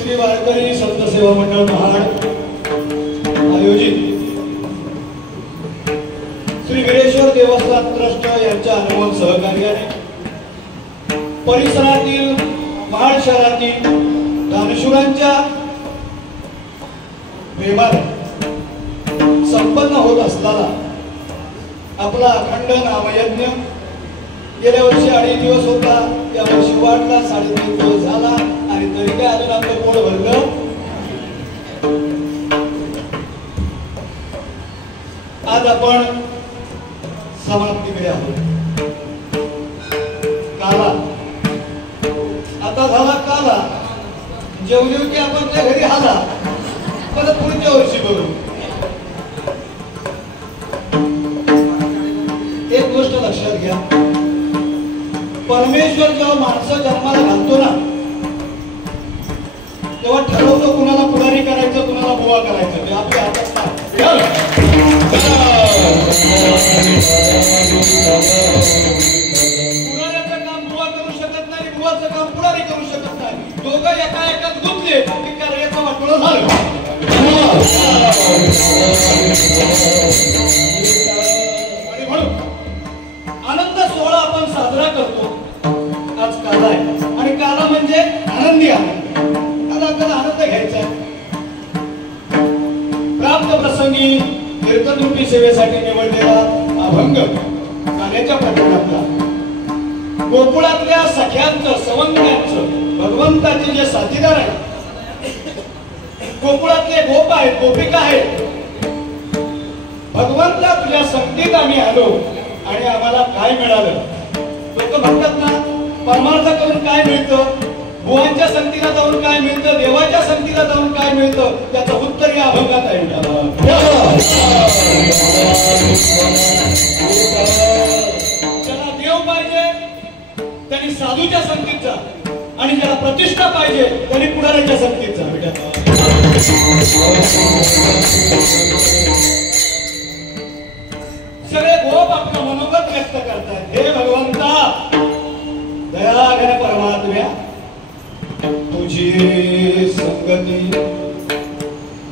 श्री वारकरी संत सेवा मंडळ महाड आयोजित श्री वीरेश्वर देवस्थान ट्रस्ट यांच्या अनमोल सहकार्याने परिसरातील महाड शहरातील दानशूरांच्या प्रेमाने संपन्न होत असताना आपला अखंड नामयज्ञ गेल्या वर्षी 2.5 दिवस होता, या वर्षी वाढला 3.5 दिवस झाला आणि तरी काय अजून आपलं पोट भरलं. आज आपण समाप्तीकडे आहोत. काला आता झाला काला, जेवढे की आपण त्या घरी आला परत पुढच्या वर्षी करू. एक गोष्ट लक्षात घ्या, परमेश्वर जेव्हा माणसं जन्माला घालतो ना तेव्हा ठरवतो कुणाला पुढारी करायचं कुणाला बुवा करायचं, ते आपल्या हातात नाही. पुढाऱ्याचं काम बुवा करू शकत नाही, बुवाचं काम पुढारी करू शकत नाही. दोघं एका एकात गुंतले की कार्याचं वाटोळं झालं. आणि म्हणून आनंद सोहळा आपण साजरा करतो. आज काला आहे आणि काला म्हणजे म्हणजे आनंदी आनंद. आता आपल्याला आनंद घ्यायचा आहे. प्राप्त प्रसंगी कीर्तनरूपी सेवेसाठी निवडलेला अभंग गाण्याच्या प्रकरणातला गोकुळातल्या सख्यांचं सवंगड्यांचं भगवंताचे जे साथीदार आहेत, गोकुळातले गोप आहेत, गोपिका आहेत. भगवंता तुझ्या संगतीत आम्ही आलो आणि आम्हाला काय मिळालं? लोक म्हणतात ना, परमार्थ करून काय मिळतं, भुवांच्या संगतीला जाऊन काय मिळतं, देवाच्या संगतीला जाऊन काय मिळतं, त्याचं उत्तर या अभंगात आहे. ज्याला देव पाहिजे त्यांनी साधूच्या संगतीत जा, आणि ज्याला प्रतिष्ठा पाहिजे त्यांनी पुढाऱ्याच्या संगतीत जा. सगळे गोप आपलं मनोगत व्यक्त करतात. हे भगवंता, दया घ्या परमात्म्या, तुझी संगती,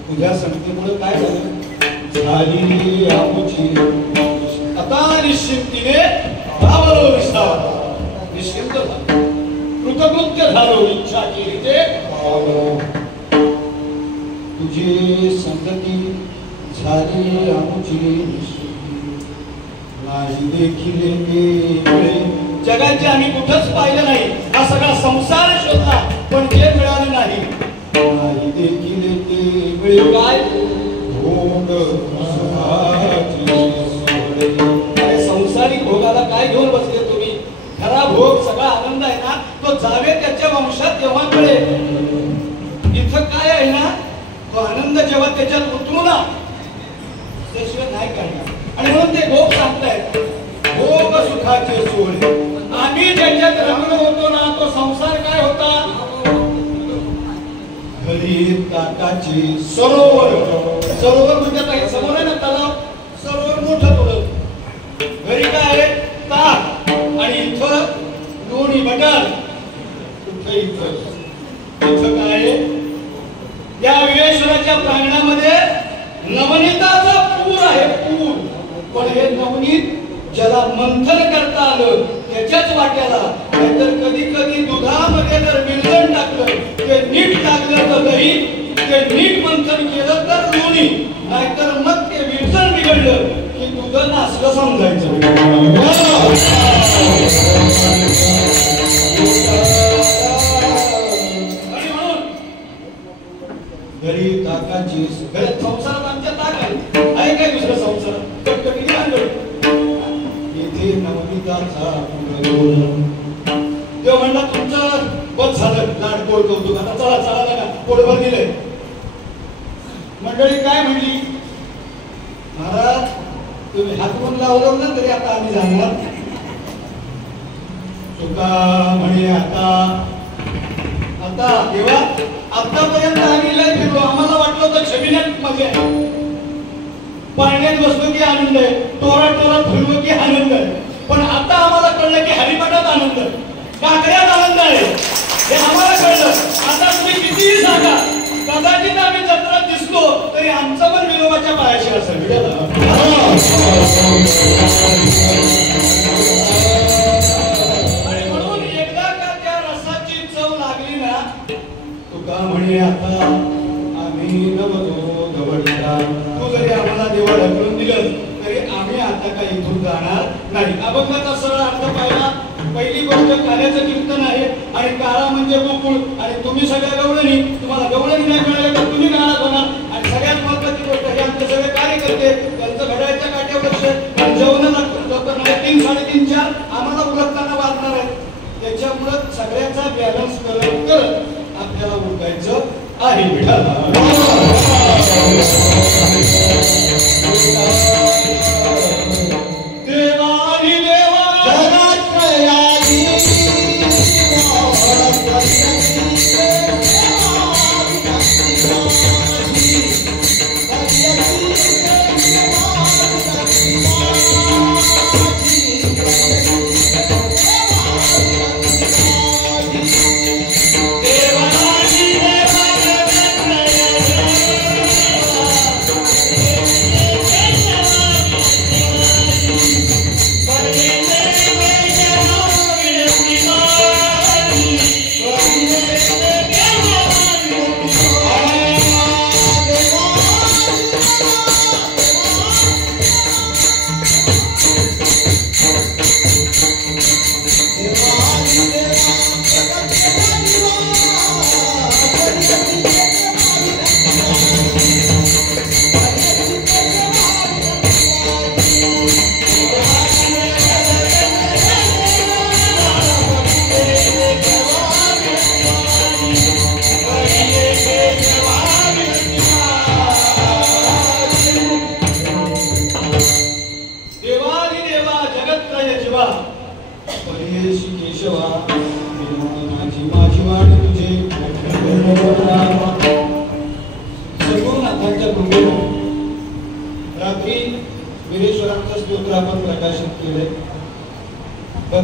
तुझ्या संगतीमुळे काय झालं? झाली आमची आता निश्चिंतीने भावलो विसावा, निश्चिंत झालो, कृतकृत्य झालो, इच्छा केली ते पावलो. तुझी संगती झाली आमची नाही देखील जगाचे आम्ही कुठंच पाहिलं नाही. हा सगळा संसार शोधला पण जे मिळालं नाही. नाही देखील ते मिळे काय भोग संसारिक भोगाला काय घेऊन बसले तुम्ही? खरा भोग सगळा आनंद आहे ना, तो जावे त्याच्या वंशात जेव्हा मिळेल. इथं काय आहे ना, तो आनंद जेव्हा त्याच्यात उतरू ना, त्याशिवाय नाही काढणार. आणि म्हणून ते गोप सांगतायत भोग सुखाचे सोहळे. आम्ही ज्याच्यात रमण होतो ना, तो संसार काय होता? घरी ताकाची सरोवर. सरोवर म्हणजे काय? समोर आहे ना तलाव, सरोवर मोठं थोडं. घरी काय आहे? ताक. आणि इथं लोणी बटर. इथं काय आहे? या विवेश्वराच्या प्रांगणामध्ये नवनीताचा पूर आहे, पूर. पण हे नवनीत ज्याला मंथन करता आलं त्याच्याच वाट्याला, नाहीतर कधी कधी दुधामध्ये जर विरजण टाकलं ते नीट टाकलं तर दही, ते नीट मंथन केलं तर लोणी, नाहीतर मग ते विरजण बिघडलं की दूध नासलं समजायचं. आणि म्हणून घरी ताकाची, घरात संसारात आमच्या ताक आहे काय दुसरं संसार? कटकटी आणलं इथे नवनीताचा देव म्हणला तुमचं बस झालं, लाड पोळ कौतुक, आता चला चला नका, पोटभर दिलंय. मंडळी काय म्हणली? महाराज तुम्ही हातून लावलं ना तरी आता आम्ही जाणार. तुका म्हणे आता आता देवा, आतापर्यंत आम्ही लय फिरलो, आम्हाला वाटलं होतं छबिन्यात मजा आहे, पाण्यात बसलो की आनंद आहे, टोरा टोरा फिरलो की आनंद आहे. पण आता आम्हाला कळलं की हरिपाठात आनंद आहे, काकड्यात आनंद आहे, हे आम्हाला कळलं. आता तुम्ही कितीही सांगा, कदाचित आम्ही जत्रात दिसलो तरी आमचं पण विनोबाच्या पायाशी असेल. आणि म्हणून एकदा का त्या रसाची चव लागली ना, तुका म्हणे आता आम्ही नवतो गवडीला. तू जरी आम्हाला देवा ढकलून दिलं तरी आम्ही आता काही इथून जाणार नाही. अभंगाचा सरळ अर्थ पाहिला. पहिली गोष्ट काल्याचं कीर्तन आहे आणि काळा म्हणजे गोकुळ. आणि तुम्ही सगळ्या गवळणी, तुम्हाला गवळणी नाही मिळालं तर तुम्ही गाणार होणार. आणि सगळ्यात महत्वाची गोष्ट, हे आमचे सगळे कार्यकर्ते त्यांचं घड्याळच्या काट्यावर लक्ष, जेवणाला 3, 3:30, 4 आम्हाला उलटताना वाजणार आहे. त्याच्यामुळं सगळ्याचा बॅलन्स करत आपल्याला उठायचं आहे. देवानी देवा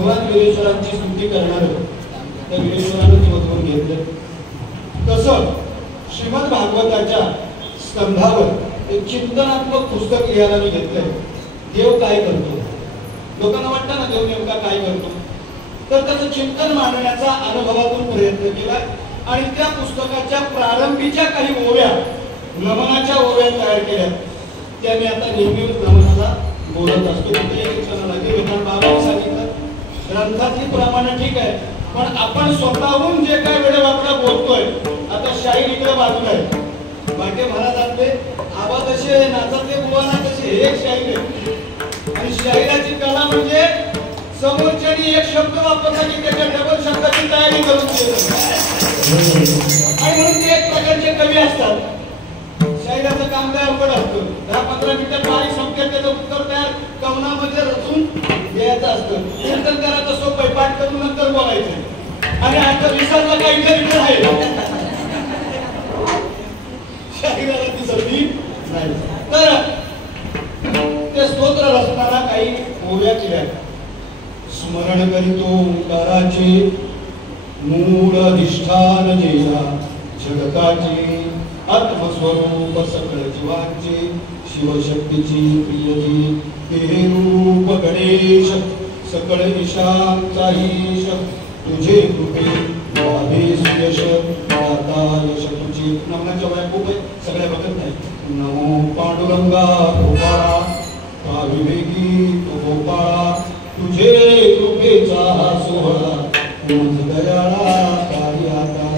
भगवान वीरेश्वरांची स्तुती करणार तर वीरेश्वरानं दिवसभर घेतलं. तसं श्रीमद भागवताच्या स्तंभावर एक चिंतनात्मक पुस्तक लिहायला मी घेतलंय. देव काय करतो, लोकांना वाटतं ना देव नेमका काय करतो, तर त्याचं चिंतन मांडण्याचा अनुभवातून प्रयत्न केला आणि त्या पुस्तकाच्या प्रारंभीच्या काही ओव्या नमनाच्या ओव्या तयार केल्या. त्या मी आता नेहमी नमनाला बोलत असतो. तिथे एक क्षणाला की विधान बाबांनी सांगितलं ग्रंथातली प्रमाण ठीक आहे, पण आपण स्वतःहून जे काय वेळ वाकडा बोलतोय. आता शाहीर इकडे बाजूला आहे, बाटे महाराजांचे आबा तसे नाचातले बुवाना तसे हे एक शाहीर आहे. आणि शाहिराची कला म्हणजे समोरच्यानी एक शब्द वापरला की त्याच्या डबल शब्दाची तयारी करून देतो. आणि म्हणून ते एक प्रकारचे कवी असतात. शाहिराचं काम काय अवघड असतं. 10-15 मिनिटात बारीक संख्येत त्याचं उत्तर तयार कवनामध्ये रचून द्यायचं असतं. कीर्तन करायचं सोपं, पाठ करून नंतर बोलायचं आणि आता विसरला काहीतरी आहे शाहिराला ती संधी नाही. तर ते स्तोत्र रचताना काही ओव्या केल्या. स्मरण करीतो ओंकाराचे मूळ अधिष्ठान जेया जगताचे आत्मस्वरूप सकळ जीवांचे शिवशक्तीची प्रियती ते रूप गणेश सकळ ईशांचा ईश तुझे कृपे लाभे सुयश दाता यश तुझे. नमनाच्या वया खूप आहे, सगळ्या बघत नाही. नमो पांडुरंगा गोपाळा विवेकी तो गोपाळा तुझे कृपेचा सोहळा तुझ दयाळा काही आता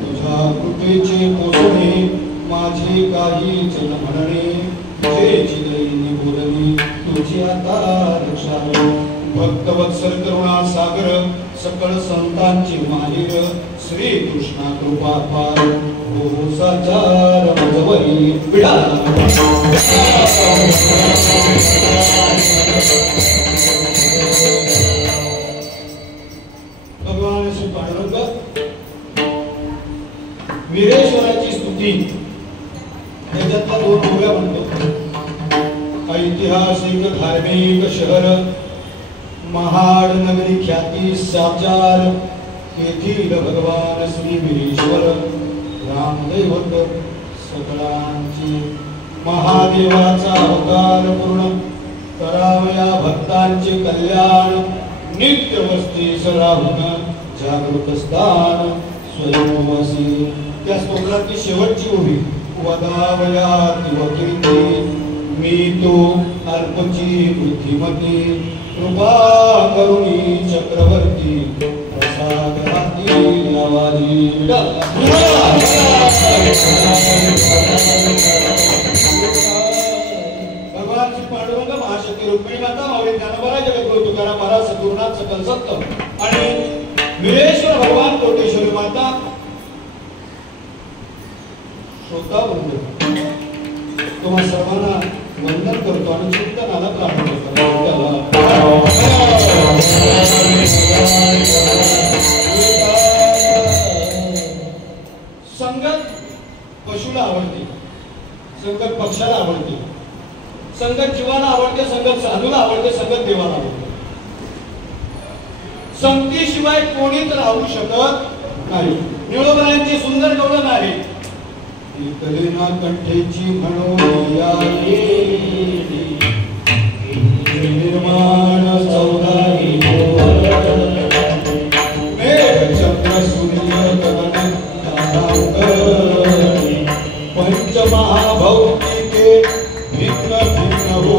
तुझ्या कृपेचे पोषणे माझे काहीच न म्हणणे तुझे चिदैनी बोलणे तुझी आता रक्षा. भक्तवत्सल करुणा सागर सकळ संतांची माहिर श्री कृष्णा कृपा पार हो साचार मजवई विडा. भगवान श्री पांडुरंग वीरेश्वराची स्तुती त्याच्यातल्या 2 ओव्या म्हणतो. ऐतिहासिक धार्मिक शहर महाड नगरी ख्याती साचार तेथील भगवान श्री वीरेश्वर रामदैवत सकळांची महादेवाचा अवतार पूर्ण करावया भक्तांचे कल्याण नित्य वस्तीस राहून जागृत स्थान स्वयंवसी. त्या स्तोत्राची शेवटची ओवी वदावया दिव कीर्ती मी तो अल्पची बुद्धिमती कृपा करुणी चक्रवर्ती प्रसाद हाती आवाजी. भगवान श्री पांडुरंग महाशक्ती रुक्मिणी माता माऊली ज्ञानोबा जगद्गुरु तुकाराम महाराज सद्गुरुनाथ सकल सत्त आणि वीरेश्वर भगवान कोटेश्वरी माता श्रोता बंधू तुम्हा सर्वांना वंदन करतो आणि चिंतनाला प्रार्थना करतो. संगत पशुला आवडते, संगत पक्षाला आवडते, संगत जीवाला आवडते, संगत साधूला आवडते, संगत देवाला आवडते. संगतीशिवाय कोणीच राहू शकत नाही. निळोबरायांची सुंदर कवलन आहे. कलेना कंठेची म्हणून निर्माण चौदाही चक्र सूर्य गगन पंचमहाभौतिके भिन्न भिन्न हो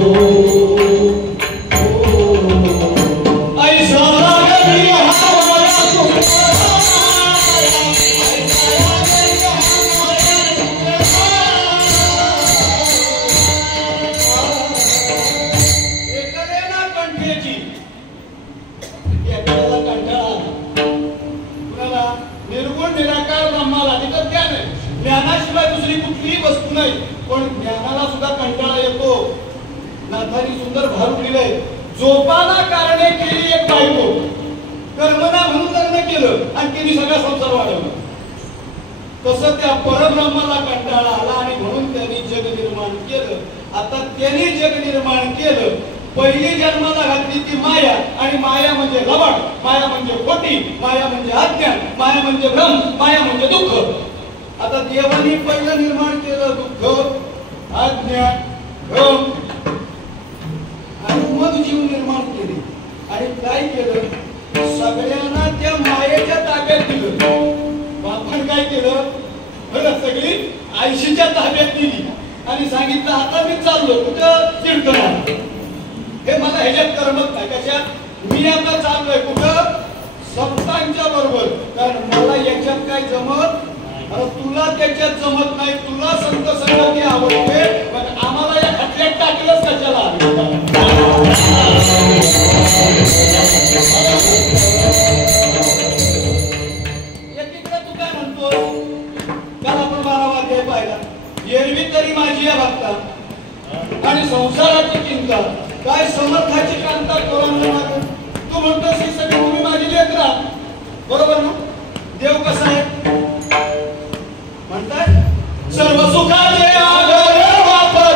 ज्ञानाशिवाय दुसरी कुठलीही वस्तू नाही. पण ज्ञानाला सुद्धा कंटाळा येतो. नाथांनी सुंदर भारूड लिहिलंय. जोपाना कारणे केली एक बायको कर्मना म्हणून लग्न केलं आणि तिने सगळा संसार वाढवला. तसं त्या परब्रह्माला कंटाळा आला आणि म्हणून त्यांनी जग निर्माण केलं. आता त्यांनी जग निर्माण केलं पहिली जन्माला घातली ती माया, आणि माया म्हणजे लबाड, माया म्हणजे खोटी, माया म्हणजे अज्ञान, माया म्हणजे भ्रम, माया म्हणजे दुःख. आता देवानी पहिलं निर्माण केलं दुःख, अज्ञान, भ्रम, आणि मग जीव निर्माण केले. आणि काय केलं? सगळ्यांना त्या मायेच्या ताब्यात दिलं. आपण काय केलं? सगळी आयशीच्या ताब्यात दिली आणि सांगितलं आता मी चाललो कुठं? कीर्तनात. हे मला ह्याच्यात करमत नाही. कशात? मी आता चाललोय कुठं? संतांच्या बरोबर. कारण मला याच्यात काय जमत, तुला त्याच्यात जमत नाही. तुला संत संगती आवडते, पण आम्हाला या खटल्यात टाकलंच कशाला? एकीकडे तू काय म्हणतो? काल आपण 12वा अध्याय पाहिला. एरवी तरी माझी या भक्ता आणि संसाराची चिंता, काय समर्थाची कांता कोरांना लागून. तू म्हणतोस ही सगळी तुम्ही माझी लेकरा, बरोबर ना? देव कसा आहे म्हणताय? सर्व सुखाचे आगर वापर,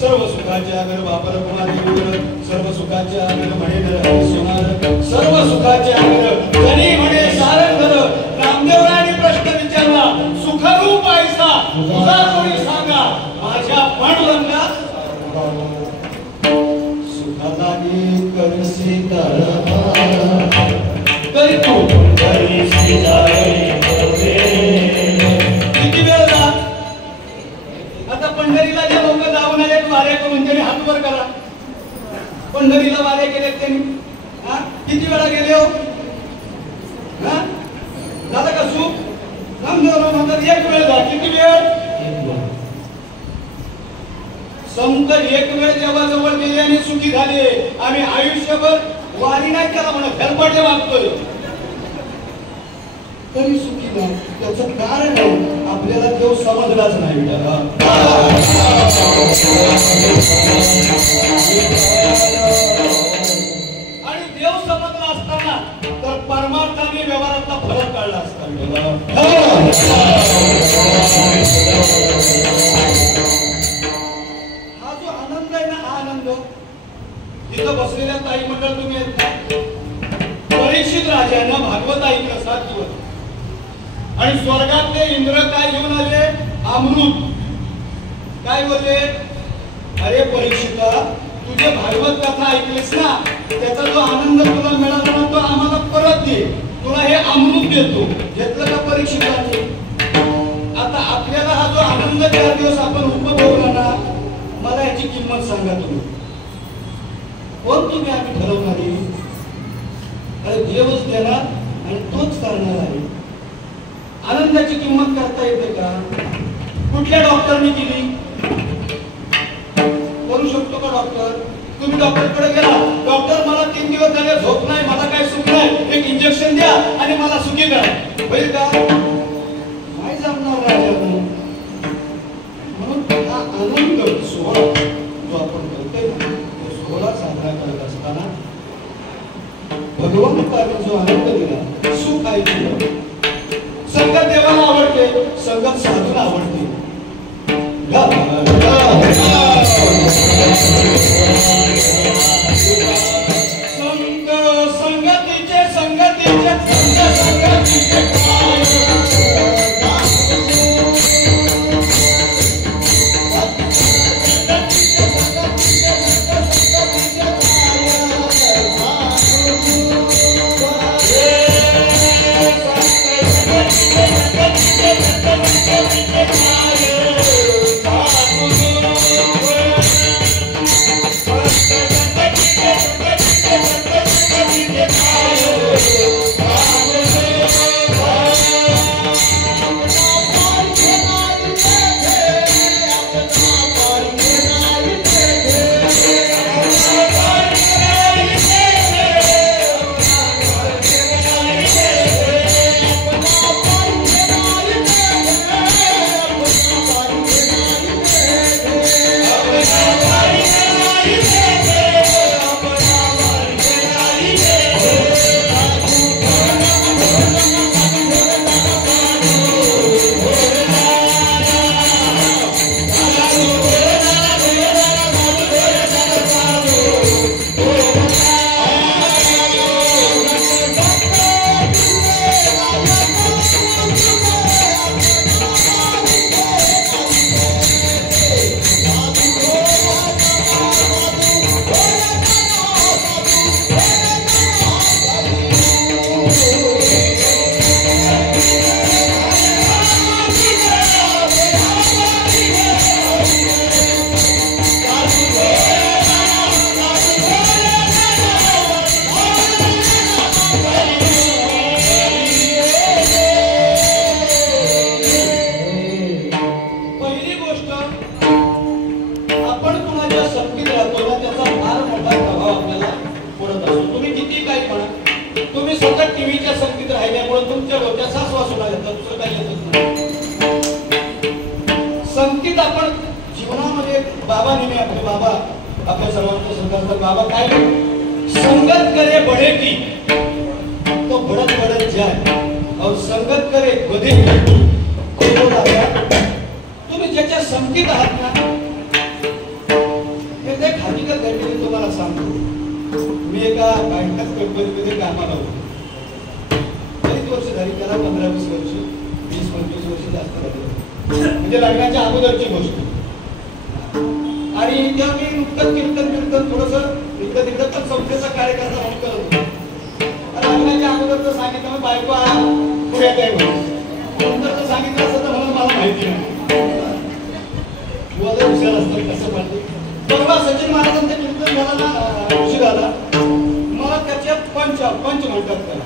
सर्व सुखाचे आगर वापर कुमारी, सर्व सुखाचे आगर म्हणे सोनार, सर्व सुखाचे आगर जनी म्हणे सारंगर. रामदेवरायांनी प्रश्न विचारला, सुखरूप ऐसा तुझा कोणी सांगा, माझ्या पांडुरंगा. सुखालागी करसी तळहार, तरी तू करसी किती वेळ जा. आता पंढरीला जे लोक जाऊन आले वाऱ्या करून, त्यांनी हात वर करा. पंढरीला वाऱ्या केले त्यांनी, किती वेळा गेले हो? झालं का सुख? म्हणतात एक वेळ जा. किती वेळ? संत एक वेळ देवाजवळ गेले आणि सुखी झाले. आम्ही आयुष्यभर वारी नाही केला म्हणत फेरफाटे मागतोय तरी सुखी नाही. त्याचं कारण आहे आपल्याला देव समजलाच नाही. आणि देव समजला असताना तर परमार्थाने व्यवहारातला फरक काढला असता. हा जो आनंद आहे ना, हा आनंद तिथं बसलेल्या ताई मंडळ तुम्ही परीक्षित राजानं भागवत ऐकलं 7 दिवस. आणि स्वर्गातले इंद्र काय घेऊन आले? अमृत. काय बोलले? अरे परीक्षिता, तुझे भागवत कथा ऐकलीस ना, त्याचा जो आनंद तुला मिळाला ना तो आम्हाला परत दे. तुला हे अमृत देतो. घेतलं का परीक्षिताने? आता आपल्याला हा जो आनंद 4 दिवस आपण उपभोगला ना, मला याची किंमत सांगा तुम्ही. कोण तुम्ही? आम्ही ठरवणारी. अरे देवच देणार आणि तोच करणार आहे. आनंदाची किंमत करता येते का? कुठल्या डॉक्टरने केली? करू शकतो का डॉक्टर? तुम्ही डॉक्टरकडे गेला, डॉक्टर मला 3 दिवस झाले झोप नाही, मला काय सुख नाही, एक इंजेक्शन द्या आणि मला सुखी करा. होईल का? नाही जमणार राजा. म्हणून हा आनंद सोहळा जो आपण करतोय ना, तो सोहळा साजरा करत असताना भगवंताने जो आनंद दिला, सुख आहे. संगत देवाला आवडते, संगत साधूला आवडते. संगतीचे संगतीचे संगतीचे असं करतात बाबा काय संगत करे बडे की तो बडत बडत जाय और संगत करे बधे तुम्ही ज्याच्या संगतीत आहात ना हे एक हकीकत घडलेली तुम्हाला सांगतो. मी एका बँकेत कंपनीमध्ये कामाला होतो. बरीच वर्ष झाली त्याला 15-20 वर्ष 20-25 वर्ष जास्त झाली म्हणजे लग्नाच्या अगोदरची गोष्ट. आणि तेव्हा मी नुकतंच कीर्तन थोडंसं इकडं तिकडं पण संस्थेचा कार्यक्रम म्हणून करत होतो. लग्नाच्या अगोदर तर सांगितलं बायको पुण्यात आहे म्हणून नंतर सांगितलं असं तर मला माहिती नाही. हुशार असतात कसं पाहिजे. परवा सचिन महाराजांचं कीर्तन झाला ना उशीर आला मला त्याचे पंच म्हणतात त्याला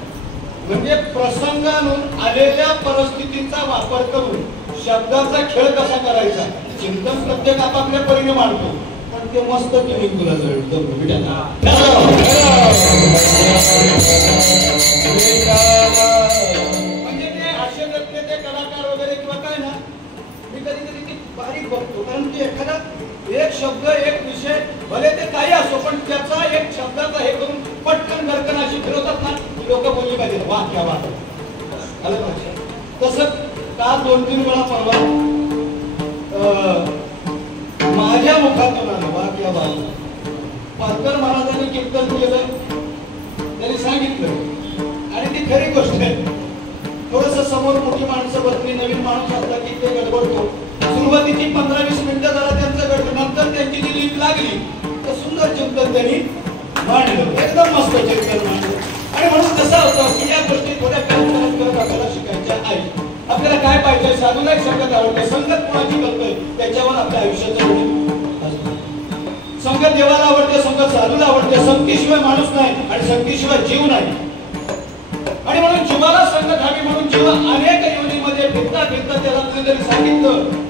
म्हणजे प्रसंगानुसार आलेल्या परिस्थितीचा वापर करून शब्दाचा खेळ कसा करायचा चिंतन प्रत्येक आपापल्या परीने मांडतो. पण ते मस्त तुम्ही तुला जळतं म्हणजे ते हास्यकर्ते ते कलाकार वगैरे किंवा काय ना मी कधी कधी ती बारीक बघतो कारण की एखादा एक शब्द एक विषय भले ते काही असो पण त्याचा एक शब्दाचा हे करून पटकन घरकन अशी फिरवतात ना लोक बोलली पाहिजे वा क्या बात आलं लक्षात. तसं का 2-3 वेळा परवा माझ्या मुखातून आलं वा क्या बात. पालकर महाराजांनी कीर्तन केलं त्यांनी सांगितलं आणि ती खरी गोष्ट आहे. थोडस समोर मोठी माणसं बसली नवीन माणूस असला की ते गडबडतो. सुरुवातीची 15-20 मिनिटं जरा त्यांचं गडबड नंतर त्यांची जी लीप लागली तर सुंदर चिंतन त्यांनी मांडलं एकदम मस्त चिंतन मांडलं. आणि म्हणून कसं होतं की या गोष्टी थोड्या करत आपल्याला शिकायच्या आहे. आपल्याला काय पाहिजे साधूला एक संगत आवडते संगत कोणाची करतोय त्याच्यावर आपल्या आयुष्याचं संगत देवाला आवडते संगत साधूला आवडते. संगतीशिवाय माणूस नाही आणि संगतीशिवाय जीव नाही. आणि म्हणून जीवाला संगत हवी म्हणून जीव अनेक योनीमध्ये फिरता त्याला कुणीतरी सांगितलं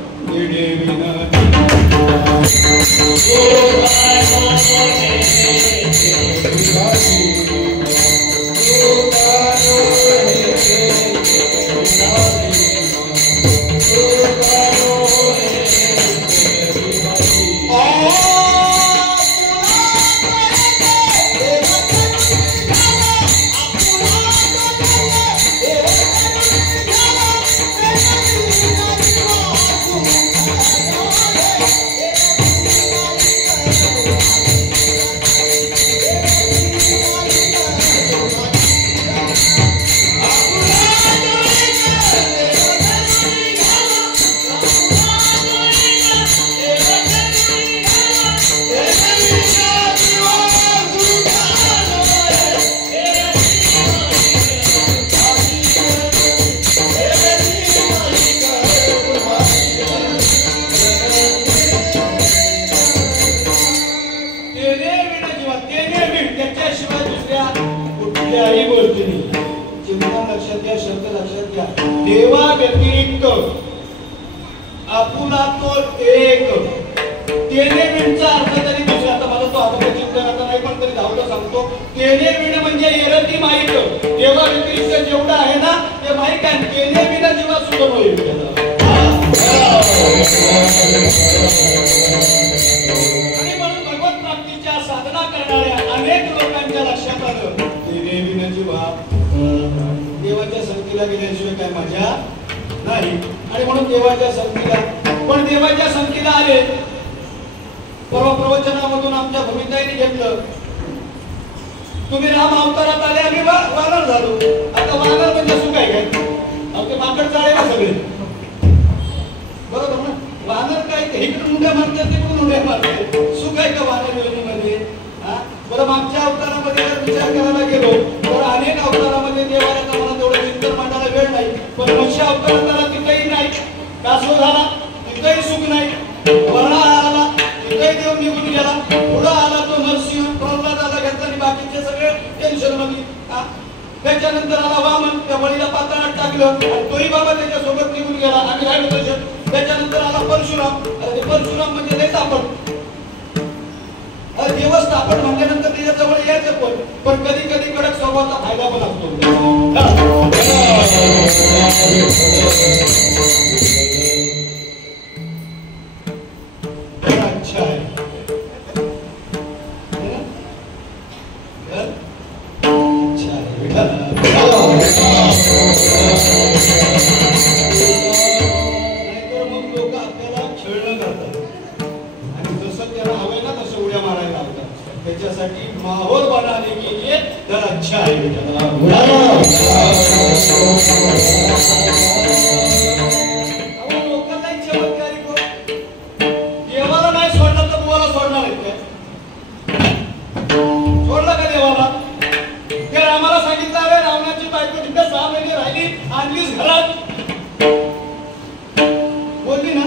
देवा व्यतिरिक्त आपुला तो एक तेने विणचा अर्थ तरी दुसरा. आता मला तो आता चिंतन आता नाही पण तरी धावलं सांगतो. तेने विण म्हणजे एरती माईक देवा व्यतिरिक्त जेवढं आहे ना ते माईक आहे. तेने विण जेव्हा सुरू होईल आणि म्हणून भगवत प्राप्तीच्या साधना करणाऱ्या अनेक लोकांच्या लक्षात आलं तेने विण जेव्हा देवाच्या संगतीला गेल्याशिवाय काय मजा नाही. आणि म्हणून देवाच्या संगतीला पण देवाच्या संगतीला आले. परवा प्रवचनामधून आमच्या भूमिताईने घेतलं तुम्ही राम अवतारात आले आम्ही वानर झालो. आता वानर म्हणजे सुख आहे काय ते माकड चाळे ना सगळे बरोबर ना. वानर काय इकडून उड्या मारतात तिकडून उड्या मारतात सुख आहे का वानर योनीमध्ये. बरं मागच्या अवतारामध्ये जर विचार करायला गेलो तर अनेक अवतारामध्ये देवाला मला तेवढं चिंतन मांडायला वेळ नाही. पण मत्स्य अवताराला तिथेही नाही कासव झाला तिथेही सुख नाही. वरणा आला तिथेही देव निघून गेला. पुढं आला तो नरसिंह प्रल्हाद आला घेतला आणि बाकीचे सगळे टेन्शन मध्ये. त्याच्यानंतर आला वामन त्या बळीला पाताळात टाकलं आणि तोही बाबा त्याच्यासोबत निघून गेला आम्ही राहिलो तसं. त्याच्यानंतर आला परशुराम. ते परशुराम म्हणजे देत आपण दिवस आपण म्हणल्यानंतर त्याच्याजवळ यायचं पण कधी कधी कडक स्वभावाचा फायदा पण असतो. अच्छा आहे लोकांना चमत्कारिक हो. देवाला नाही सोडला तर बुवाला सोडणार आहेत काय? सोडला का देवाला? ते रामाला सांगितलं अरे रावणाची बायको तिथे 6 महिने राहिली आणलीच घरात. बोलली ना?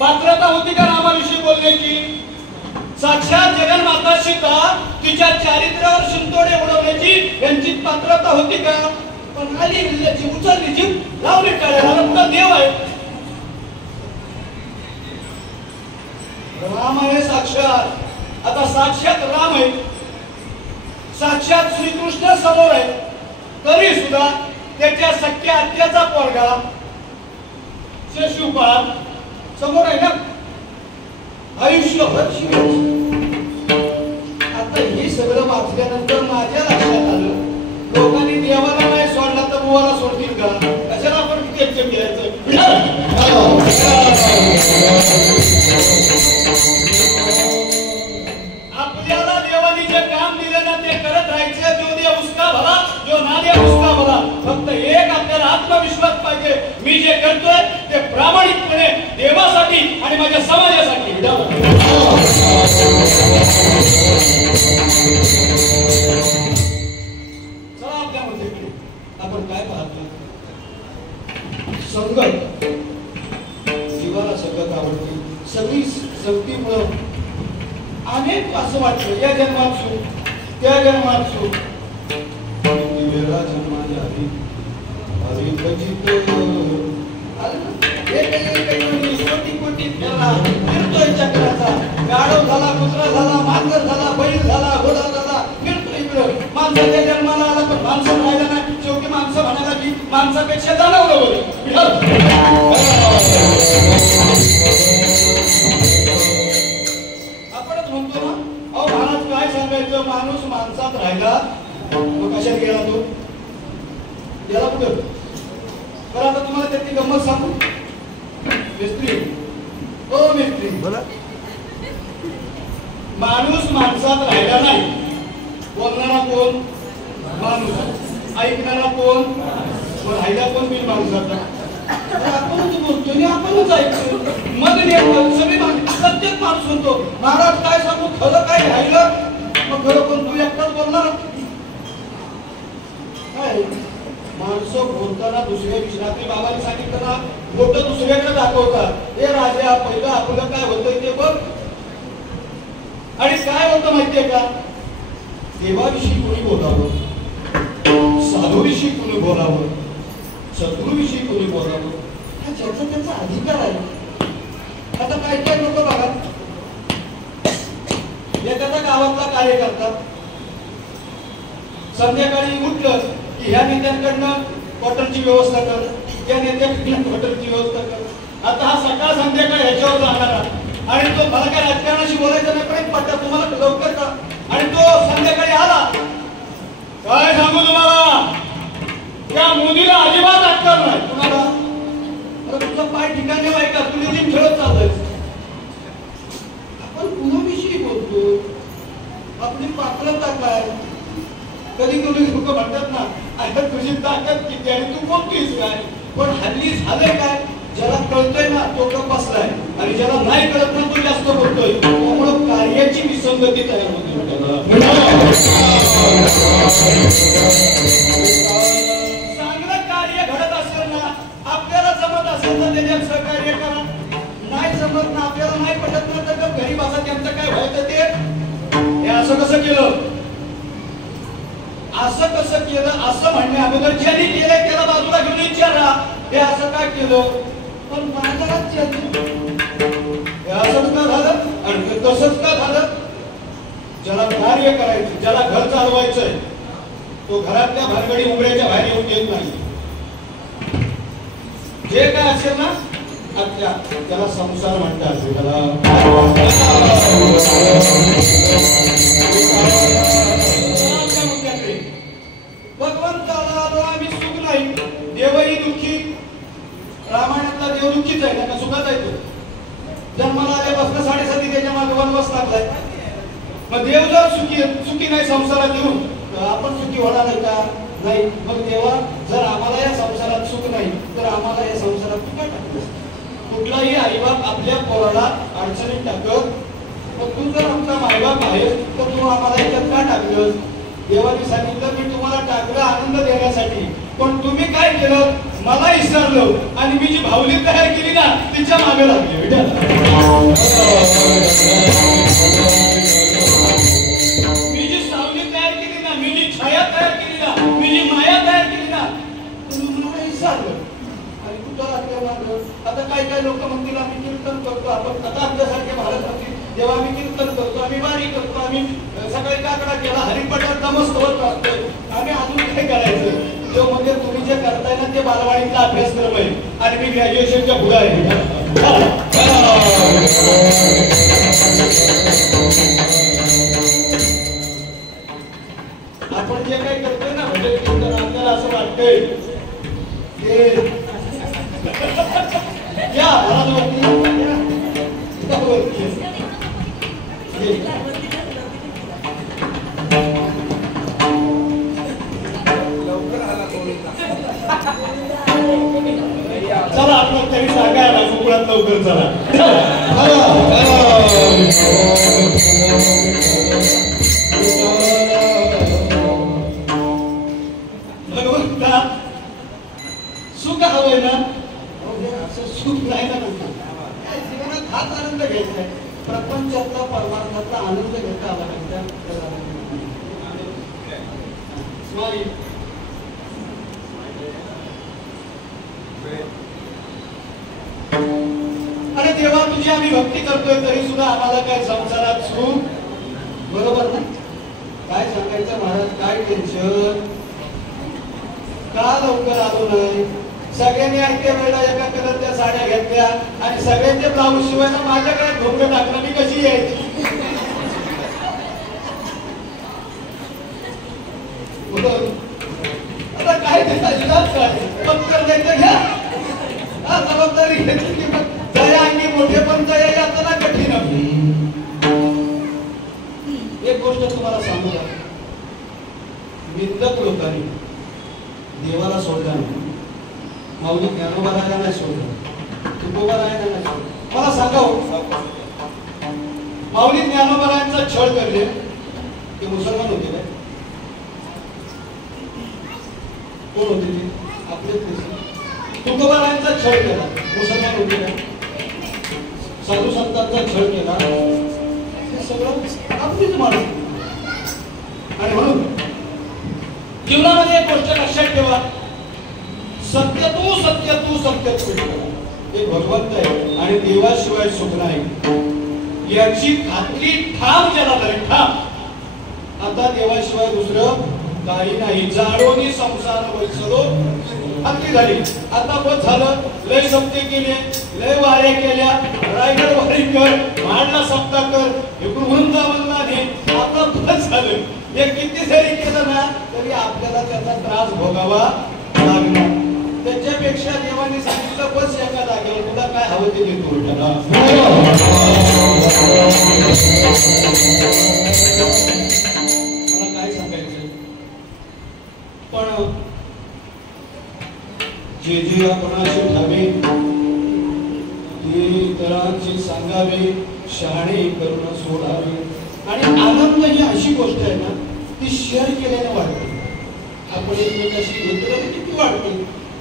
पात्रता होती का रामाविषयी बोलण्याची? साक्षात जगन्माता सीता तिच्या चारित्र्यावर शिंतोडे उडवण्याची यांची पात्रता होती का? पण आली विल्ल्याची उचलली जीभ लावली टाळ्याला पुढे देव आहे. राम आहे साक्षात. आता साक्षात राम आहे, साक्षात श्रीकृष्ण समोर आहे, तरी सुद्धा त्याच्या सख्या आत्याचा पोरगा शिशुपाल समोर आहे ना. आयुष्यभर शिवायचं. आता हे सगळं वाचल्यानंतर माझ्या लक्षात आलं लोकांनी देवाला नाही सोडला तर बुवाला सोडतील का? कशाला आपण किती एक्सेप्ट घ्यायचं? आपल्याला देवानी जे काम दिलं ना ते करत राहायचं. जो देव उसका भला, जो ना देव उसका भला. फक्त एक आपल्याला आत्मविश्वास पाहिजे, मी जे करतोय ते प्रामाणिकपणे देवासाठी आणि माझ्या समाजासाठी. चला आपल्या मुद्द्याकडे. आपण काय पाहतो? संगत. जीवाला संगत आवडते. सगळी संगतीमुळं अनेक असं वाटतं या जन्मात सुख, त्या जन्मात सुख. वेळा जन्माच्या आधी कोटी फिरतोय चक्राचा. गाढव झाला, कुत्रा झाला, मांजर झाला, बैल झाला, घोडा झाला, फिरतोय इकडं. माणसाच्या जन्माला आला पण माणसं राहिला नाही. शेवटी माणसं म्हणायला की माणसापेक्षा जनावरं बरं. आपणच म्हणतो ना, अहो महाराज काय सांगायचं, माणूस माणसात राहिला मग कशात गेला तो? याला कुठं? बरं आता तुम्हाला त्याची गंमत सांगू. मिस्त्री, ओ मिस्त्री बोला. माणूस माणसात राहिला नाही. बोलणारा कोण? माणूस. ऐकणारा कोण? राहिला कोण? बिन माणसाचा. आपणच बोलतो, आपणच ऐकतो. मग सगळी प्रत्येक माणूस म्हणतो महाराज काय सांगू, खरं काय राहिलं? मग खरं कोण? तू एकटाच बोलणार काय? माणसं बोलताना दुसऱ्या विश्रांती बाबांनी सांगितलं ना, बोट दुसऱ्याकडे दाखवतात. हे राजा पहिलं आपलं काय होतंय ते बघ. आणि काय होतं माहितीये का? देवाविषयी कोणी बोलावं, साधूविषयी कोणी बोलावं, सद्गुरूविषयी कोणी बोलावं, हा ज्याचा त्याचा अधिकार आहे. आता काय काय लोक बघा, एखाद्या गावातला कार्यकर्ता संध्याकाळी उठलं की ह्या नेत्यांकडनं क्वार्टरची व्यवस्था कर, त्या नेत्याकडनं क्वार्टरची व्यवस्था कर. आता हा सकाळ संध्याकाळ ह्याच्यावर जाणारा आणि तो मला काय राजकारणाशी बोलायचं नाही पण पट्टा तुम्हाला लवकर का. आणि तो संध्याकाळी आला काय सांगू तुम्हाला, त्या मोदीला अजिबात अटकल नाही. कुणाला? तुझं पाय ठिकाणी आहे का? तुझे जिम खेळत चाललंय. आपण कुणाविषयी बोलतो, आपली पात्रता काय? कधी कधी लोक म्हणतात ना, आता तुझी ताकद किती आणि तू बोलतोयस काय? पण हल्ली झालंय काय, ज्याला कळतोय ना तो गप्प बसलाय आणि ज्याला नाही कळत ना तो जास्त बोलतोय. त्यामुळे कार्याची विसंगती तयार होते. चांगलं कार्य घडत असेल ना, आपल्याला जमत असेल तर त्याच्यात सहकार्य करा. नाही जमत ना, आपल्याला नाही पटत ना, तर घरी बसा. त्यांचं काय व्हायचं ते. हे असं कसं केलं, असं कसं केलं असं म्हणणे अगोदर ज्यांनी केलंय त्याला बाजूला घेऊन विचारा, हे असं काय केलं. पण बाजारात हे असंच का झालं आणि तसंच का झालं. ज्याला कार्य करायचं, ज्याला घर चालवायचंय तो घरातल्या भानगडी उघड्याच्या बाहेर येऊन देत नाही. जे काय असेल ना आत्या त्याला संसार म्हणतात. भगवंताला आम्ही सुख नाही, देवही दुःखी. रामायणातला देव दुःखीच आहे ना, सुखात आहे तो. जन्माला आल्यापासून 7.5 त्याच्या मागे वनवास लागलाय. मग देव जर सुखी नाही संसारात येऊन आपण सुखी होणार आहे का? नाही. मग देवा जर आम्हाला या संसारात सुख नाही तर आम्हाला या संसारात तू काय टाकतोस? कुठलाही आईबाप आपल्या पोराला अडचणीत टाकत, मग तू जर आमचा मायबाप आहेस तर तू आम्हाला याच्यात का टाकलंस? देवाने सांगितलं मी तुम्हाला टाकलं आनंद देण्यासाठी, पण तुम्ही काय केलं? मला विसरलं आणि मी जी भावली तयार केली ना तिच्या मागे लागले. मी जी सावली तयार केली ना, मी जी छाया तयार केली ना, मी जी माया तयार केली ना, तुम्ही मला विसरलं आणि कुठं लागलं मागं. आता काही लोक म्हणतील आम्ही कीर्तन करतो, आपण कथा आपल्यासारखे भारत म्हणतील जेव्हा आम्ही कीर्तन करतो, आम्ही वारी करतो, आम्ही सकाळी काकडा केला, हरिपाठात नमस्कार करतोय, आम्ही अजून काय करायचं? जो म्हणजे तुम्ही जे करताय ना ते बालवाडीचा अभ्यासक्रम आहे आणि मी ग्रॅज्युएशनच्या पुढे आहे. आपण जे काही करतोय ना भजन कीर्तन आपल्याला असं वाटतंय ते या चला आपण तरी सांगायला कुकडात लवकर चला. भगवंता सुख हवंय ना, असं सुख नाही ना म्हणतो. जीवनात हाच आनंद घ्यायचा आहे, प्रपंचातला परमार्थातला आनंद घेता आला पाहिजे. अरे देवा तुझी आम्ही भक्ती करतोय तरी सुद्धा आम्हाला काय संसारात सुख? बरोबर ना? काय सांगायचं महाराज, काय टेन्शन, का लवकर आलो नाही? सगळ्यांनी ऐकत्या वेळेला एका कलरच्या साड्या घेतल्या आणि सगळ्यांचे ब्लाऊज शिवायला माझ्याकडे ढोकं टाकलं, मी कशी यायची? आता काय पत्कर द्यायचं घ्या, जबाबदारी घेतली की मग जया अंगी मोठे पण जया यातना कठीण. एक गोष्ट तुम्हाला सांगू का, निंदक लोकांनी देवाला सोडला नाही, माऊली ज्ञानोबाला नाही सोडलं, तुकोबारायांना नाही सोडलं. मला सांगा माऊली ज्ञानोबारायांचा छळ करले ते मुसलमान होते काय? कोण होते ते? आपले तुकोबारायांचा छळ केला, मुसलमान होते काय? साधू संतांचा छळ केला, हे सगळं आपलीच माणूस. आणि म्हणून जीवनामध्ये एक गोष्ट लक्षात ठेवा, सत्य तू सत्य तू सत्य तू हे भगवंत आहे आणि देवाशिवाय सुख नाही याची खात्री ठाम ज्याला झाली, ठाम. आता देवाशिवाय दुसरं काही नाही. जाणोनी संसार वैसलो खात्री झाली. आता बस झालं, लय सप्ते केले, लय वाऱ्या केल्या, रायगड वारी कर, महाडला सप्ताह कर, इकडून वृंदावनला ने, आता बस झालं. हे किती जरी केलं ना तरी आपल्याला त्याचा त्रास भोगावा लागणार. त्याच्यापेक्षा देवाने सांगितलं बस एका जागेवर, तुला काय हवं ते देतो त्याला. मला काय सांगायचं, पण जे जे आपणाशी ठावे ते इतरांची सांगावे, शहाणे करून सोडावे. आणि आनंद ही अशी गोष्ट आहे ना, ती शेअर केल्याने वाढते. आपण एकमेकाशी घेतलं किती वाढते.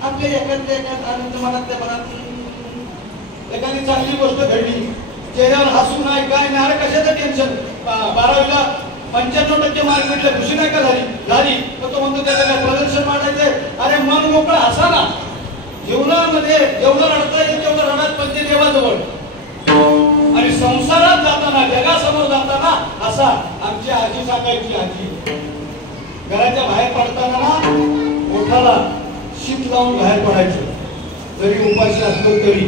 आपल्या एकात आनंद मनातल्या मनात एखादी चांगली गोष्ट घडली, चेहऱ्यावर हसू नाही काय नाही, अरे कशाचं टेन्शन, 12वीला 95% मार्क भेटले, खुशी नाही का झाली तर तो म्हणतो त्याला काय प्रदर्शन मांडायचंय. अरे मन मोकळं हसा ना. जीवनामध्ये जेवढं रडता येईल तेवढं रडत पण ते देवाजवळ. आणि संसारात जाताना, जगासमोर जाताना असा आमची आजी सांगायची, आजी घराच्या बाहेर पडताना ना ओठाला शीत लावून बाहेर पडायचं, जरी उपाशी असलो तरी.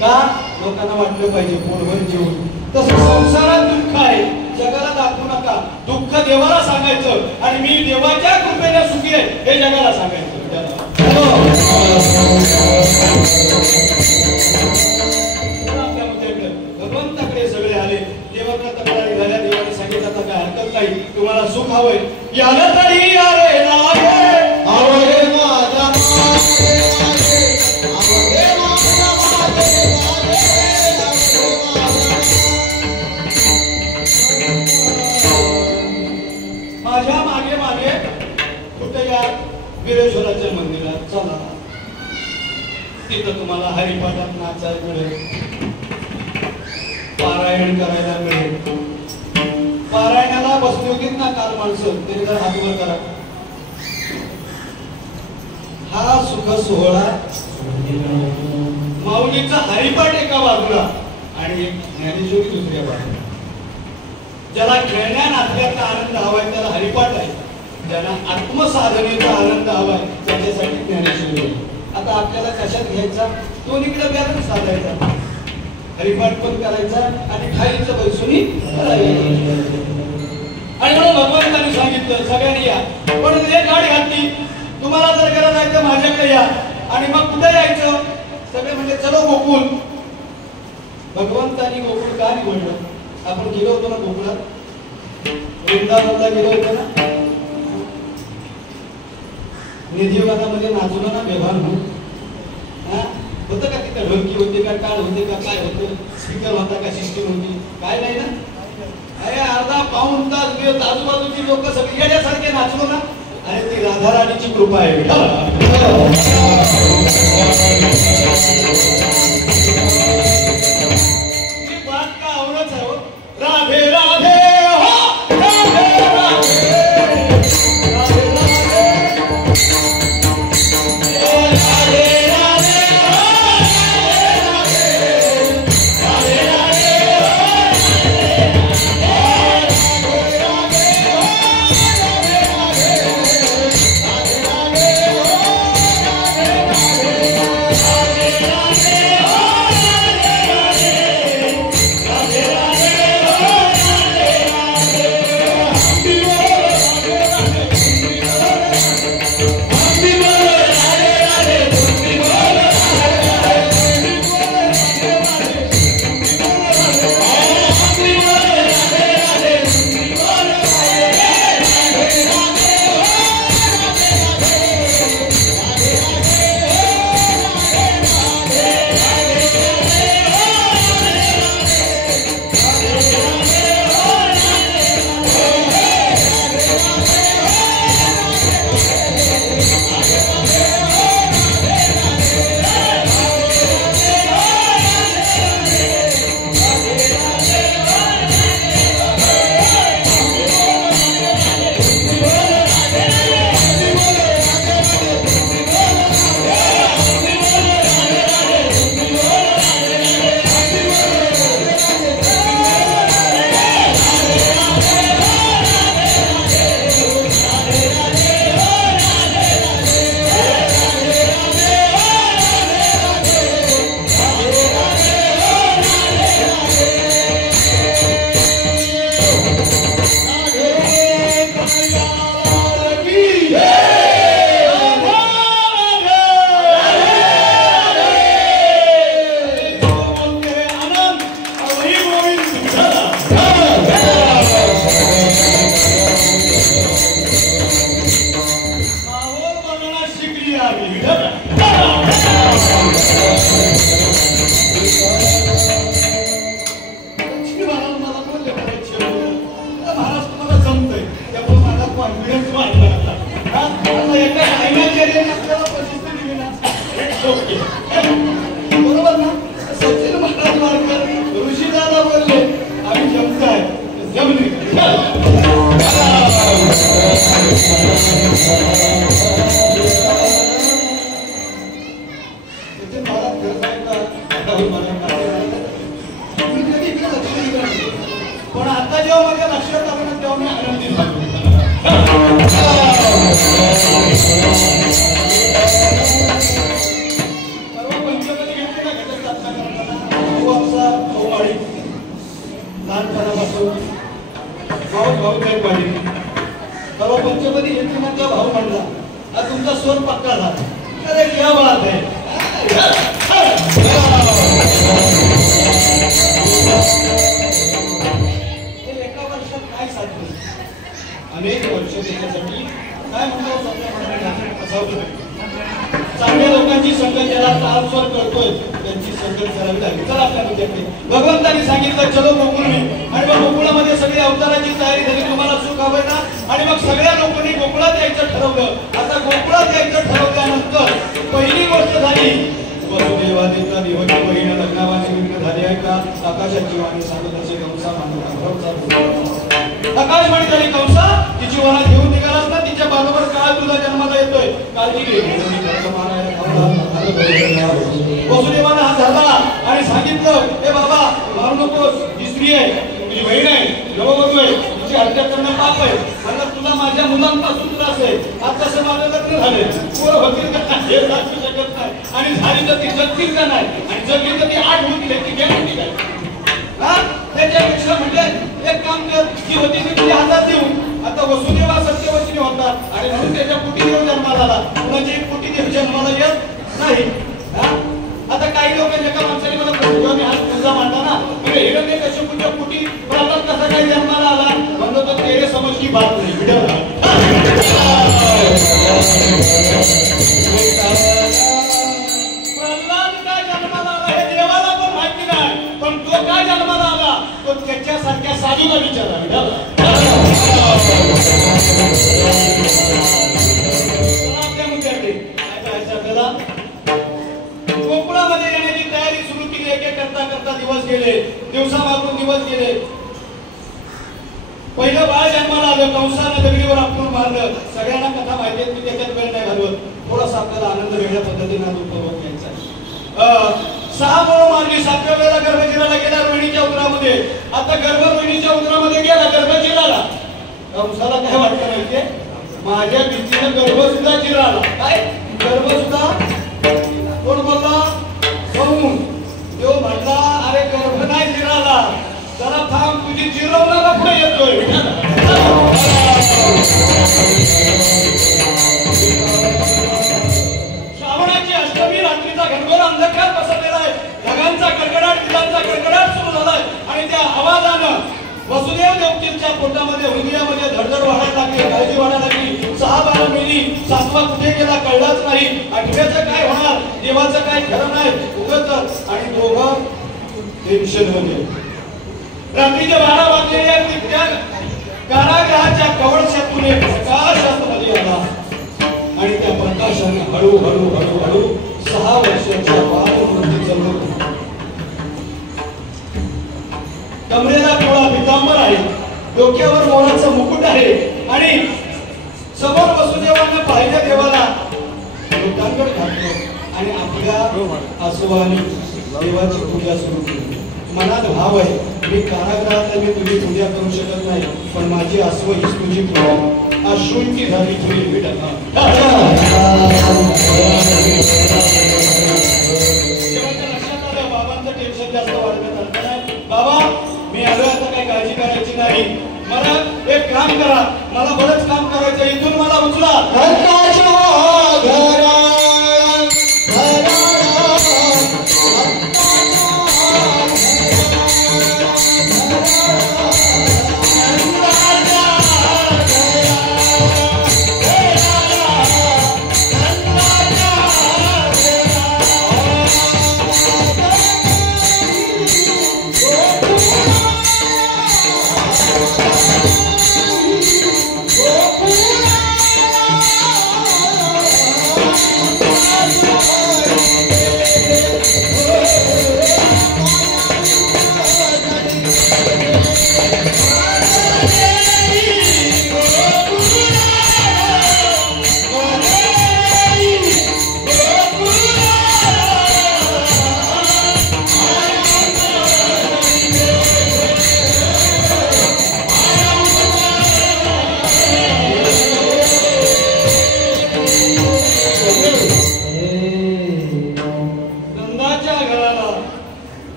का? लोकांना वाटलं पाहिजे पोटभर जेवून. तसं संसारात दुःख आहे, जगाला दाखवू नका. दुःख देवाला सांगायचं आणि मी देवाच्या कृपेने सुखी आहे हे जगाला सांगायचं. भगवंताकडे सगळे आले, देवाकडे तक्रारी झाल्या, देवाने सांगितलं आता काय हरकत नाही, तुम्हाला सुख हवंय याला तरी यारे नागे आवडे माझा मागे आवडे माझा मागे माझ्या मागे मागे कुठे या वीरेश्वराच्या मंदिरात चला. तिथं तुम्हाला हरिपाठात नाचायला मिळेल, पारायण करायला मिळेल. पारायणाला बसली होतीत ना काल माणसं, तरी जर हातवर करा. हा सुख सोहळा माऊलीचा हरिपाठ एका बाजूला आणि एक ज्ञानेश्वरी दुसऱ्या बाजूला. ज्याला खेळण्या नाचण्याचा आनंद हवाय त्याला हरिपाठ आहे, ज्याला आत्मसाधनेचा आनंद हवाय त्याच्यासाठी ज्ञानेश्वरी. आता आपल्याला कशात घ्यायचा, दोन्हीकडे बॅलन्स साधायचा. हरिपाठ पण करायचा आणि खायचं बैसूनही करायचं. आणि म्हणून भगवंतांनी सांगितलं सगळ्यांनी या, पण एक गाडी घातली. तुम्हाला जर गरज आहे तर माझ्याकडे या. आणि मग कुठे यायचं, सगळे म्हणजे चलो गोकुळ. भगवंतांनी गोकुळ का निवडलं? आपण गेलो होतो ना गोकुळात, वृंदावनला गेलो होतो ना, निधिवनामध्ये नाचलो ना बेभान म्हणून. होतं का तिथं ढोलकी होती का, टाळ होते का, काय होतं, स्पीकर होता का, सिस्टम होती, काय नाही ना. अरे अर्धा पाऊण तास वेळ आजूबाजूची लोक सगळी येण्यासारखे नाचलो ना. आणि ती राधाराणीची कृपा आहे. बात का आवडच आहे. राधे राधे हो राधे राधे राधे बरोबर ना. सचिन महाराज वारकर ऋषी दादा बोलले आम्ही जमताय जमली. सचिन महाराज पण आता जेव्हा माझ्या लक्षात आलं ना तेव्हा मी आनंदित झालो. पंचपदी घेतली भाऊ म्हणला हा तुमचा स्वर पक्का झाला. अरे क्या बात आहे. एका वर्षात काय साधलं अनेक वर्ष त्याच्यासाठी काय म्हणतो असावं. चांगल्या लोकांची संगत ज्याला तालस्वर करतोय त्यांची संगत करावी लागेल. चला आपल्या मुद्द्याकडे. भगवंतांनी सांगितलं चलो गोकुळ मी, आणि मग गोकुळामध्ये सगळी अवताराची तयारी झाली. तुम्हाला सुख हवंय ना, आणि मग सगळ्या लोकांनी गोकुळात यायचं ठरवलं. आता गोकुळात यायचं ठरवल्यानंतर पहिली गोष्ट झाली, वसुदेवादेवता देवाची बहीण लग्नावाची लग्न झाली आहे का? आकाशाची वाणी सांगत असे कंसा आकाशवाणी झाली. कंसा तिची वना घेऊन निघालास ना, तिच्या बरोबर काळ तुला जन्माला येतोय, काळजी घे. वसुदेवानं हात धरला आणि सांगितलं, हे बाबा मारू नकोस, ही स्त्री आहे, तुझी बहीण आहे, नववधू आहे, तिची हत्या करणं पाप आहे. म्हणलं तुला माझ्या मुलांपासून त्रास आहे. आज कसं माझं लग्न झालंय, पोरं होतील का हे सांगू शकत नाही, आणि झाली तर ती जगतील का नाही, आणि जगली तर ती 8 होतील ती गॅरंटी काय. त्याच्यापेक्षा म्हणजे एक काम कर, जी होती ती तुझ्या हातात देऊ. आता वसुदेवा सत्यवचनी होता, आणि म्हणून त्याच्या पोटी देव जन्माला आला. कुणाची पोटी देव जन्माला येत नाही. आता काही लोक एका माणसाने मला जेव्हा मी हा मुद्दा मांडला ना, म्हणजे हिरण्यकश्यपूच्या पोटी प्रल्हाद कसा काय जन्माला आला, म्हणलं तर तेरे समज की बात नाही. प्रल्हाद काय जन्माला आला हे देवाला पण माहिती नाही, पण तो काय जन्माला आला तो त्याच्यासारख्या साधूला विचारा. आपल्या मुद्द्याकडे काय करायचं आपल्याला. गोकुळामध्ये येण्याची तयारी सुरू केली. एक एक करता करता दिवस गेले, दिवसामागून दिवस गेले. पहिलं बाळ जन्माला आलं, कंसानं दगडीवर आपटून मारलं. सगळ्यांना कथा माहिती आहे, मी त्याच्यात वेळ नाही घालवत. थोडासा आपल्याला आनंद वेगळ्या पद्धतीने अनुभव घ्यायचा. 6 मुलं मारली. 7व्या वेळेला गर्भजिराला गेला रोहिणीच्या उदरामध्ये. आता गर्भ रोहिणीच्या उदरामध्ये गेला, गर्भ जिराला. कंसाला काय वाटतं माहितीये, माझ्या भीतीनं गर्भ सुद्धा जिराला. काय गर्भ सुद्धा कोण बोलला, कहून तो म्हणला, अरे गर्भ नाही जिराला, जरा थांब, तुझी जिरवणारा पुढे येतोय. श्रावणाची अष्टमी रात्रीचा घनघोर अंधकार पसरलेला आहे. ढगांचा कडकडाट, विजांचा कडकडाट सुरू झालाय, आणि त्या आवाजानं वसुदेव देवकीच्या पोटामध्ये हृदयामध्ये धडधड वाढायला लागली, काळजी वाढायला लागली. 6-12 मिली, 7वा कुठे गेला कळलाच नाही. 8व्याचं काय होणार, देवाचं काय खरं नाही उगत. आणि दोघं टेन्शन मध्ये. रात्रीचे 12 वाजलेले आहेत. त्या कारागृहाच्या कवडशातून एक प्रकाश आतमध्ये आला, आणि त्या प्रकाशाने हळूहळू हळूहळू 6 वर्षाच्या बालमूर्तीचं रूप. कमरेला पिवळा पितांबर आहे, डोक्यावर मोराचं मुकुट आहे, आणि समोर वसुदेवांना पाहिलं देवाला लोटांगण घातलं, आणि आपल्या आसवानी देवाची पूजा सुरू केली. मनात भाव आहे, मी कारागृहात मी तुझी पूजा करू शकत नाही, पण माझी आसव हीच तुझी पूजा. अश्रूंची झाली तुझी भेट. बाबांचं टेन्शन जास्त वाढत नाही. बाबा मी आलोय, आता काही काळजी करायची नाही. मला एक काम करा, मला बरंच काम करायचं, इथून मला उचला.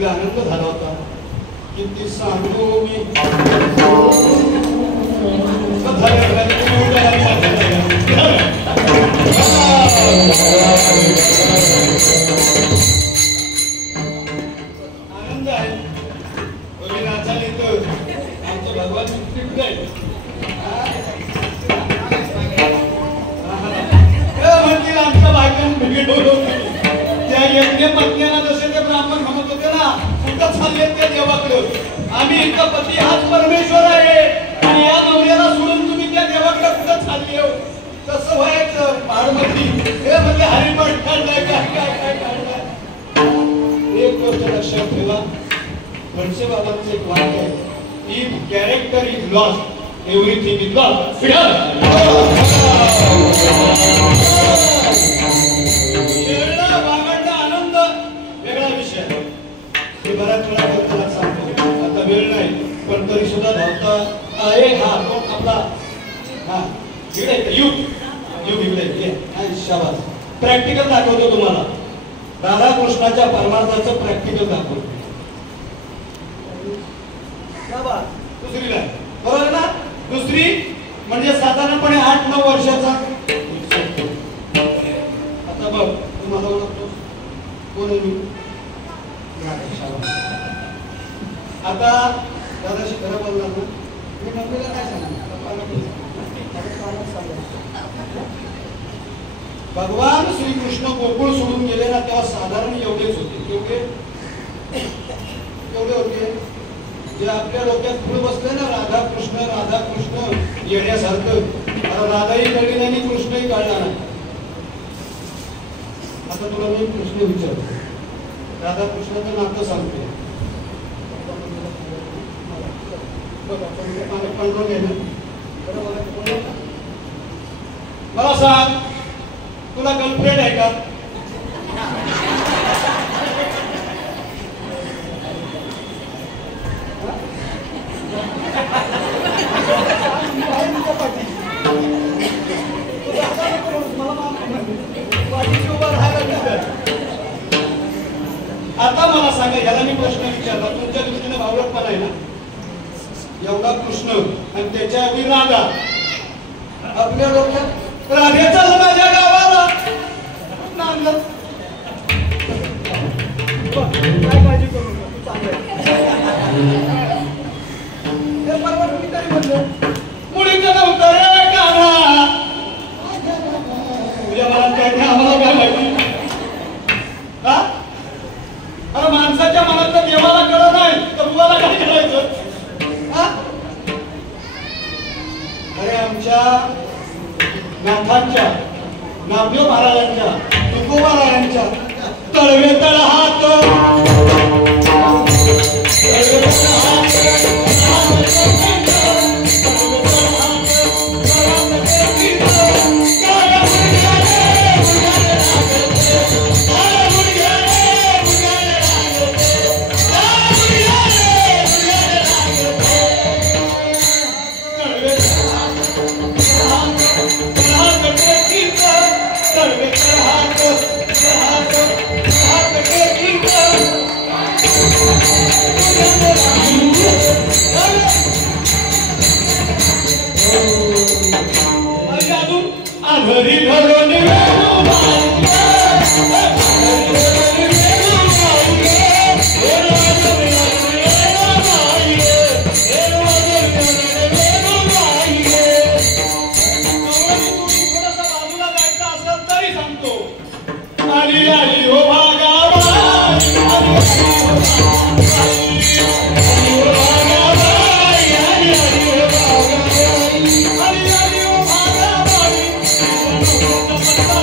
तुला आनंद झाला होता किती सांगू मी आनंद आहे नाचायला येतं आमचं भगवान चित्रपट आहे म्हणतील आमच्या बायकांना त्या यज्ञ पत्न्यांना जसे ते ब्राह्मण म्हणत होते ना कुठं चालले ते देवाकडं आम्ही इथं पती हाच परमेश्वर आहे आणि या नवऱ्याला सोडून तुम्ही त्या देवाकडे कुठं चालले हो कसं व्हायचं पहाडमध्ये हे म्हणजे हरिपाठ काढलाय काय काय काय काढलाय एक गोष्ट लक्षात ठेवा खडसे बाबांचं एक वाक्य आहे if character is lost everything is lost आनंद वेगळा विषय हे बऱ्याच वेळा तुला सांगतो आता वेळ नाही पण तरी सुद्धा धावता एक हा कोण आपला हा इकडे युग इकडे शाबास प्रॅक्टिकल दाखवतो तुम्हाला राधाकृष्णाच्या परमार्थाचं प्रॅक्टिकल दाखवतो दुसरीला बरोबर ना दुसरी म्हणजे साधारणपणे 8-9 वर्षाचा आता बघ तुम्हाला ओळखतो कोण आहे मी आता दादाशी खरं बोलणार ना मी मम्मीला काय सांगणार भगवान श्रीकृष्ण गोकुळ सोडून गेले ना तेव्हा साधारण एवढेच होते एवढे होते जे आपल्या डोक्यात पुढे बसले ना राधाकृष्ण येण्यासारखं राधाही कळली नाही आणि कृष्णही कळला नाही आता तुला मी प्रश्न विचारतो राधाकृष्णाचं नातं सांगतो मला सांग तुला गर्लफ्रेंड आहे का आता मला सांगा याला मी प्रश्न विचारला तुमच्या दृष्टीने भावलटपणा आहे ना एवढा कृष्ण आणि त्याच्या राधा आपल्या डोक्यात राधे चाललं माझ्या गावाला नांदलं काय काळजी करू नका तू परवा तुम्ही तरी म्हणलं मुलीचं नव्हतं रे काना तुझ्या मनात काय नाही आम्हाला काय माहिती हा अरे माणसाच्या मनात तर देवाला कळत नाही तर मुलाला काय करायचं अरे आमच्या नाथांच्या नामदेव महाराजांच्या तुकोबा रायांच्या तळवे तळ हात घरी घरून Oh,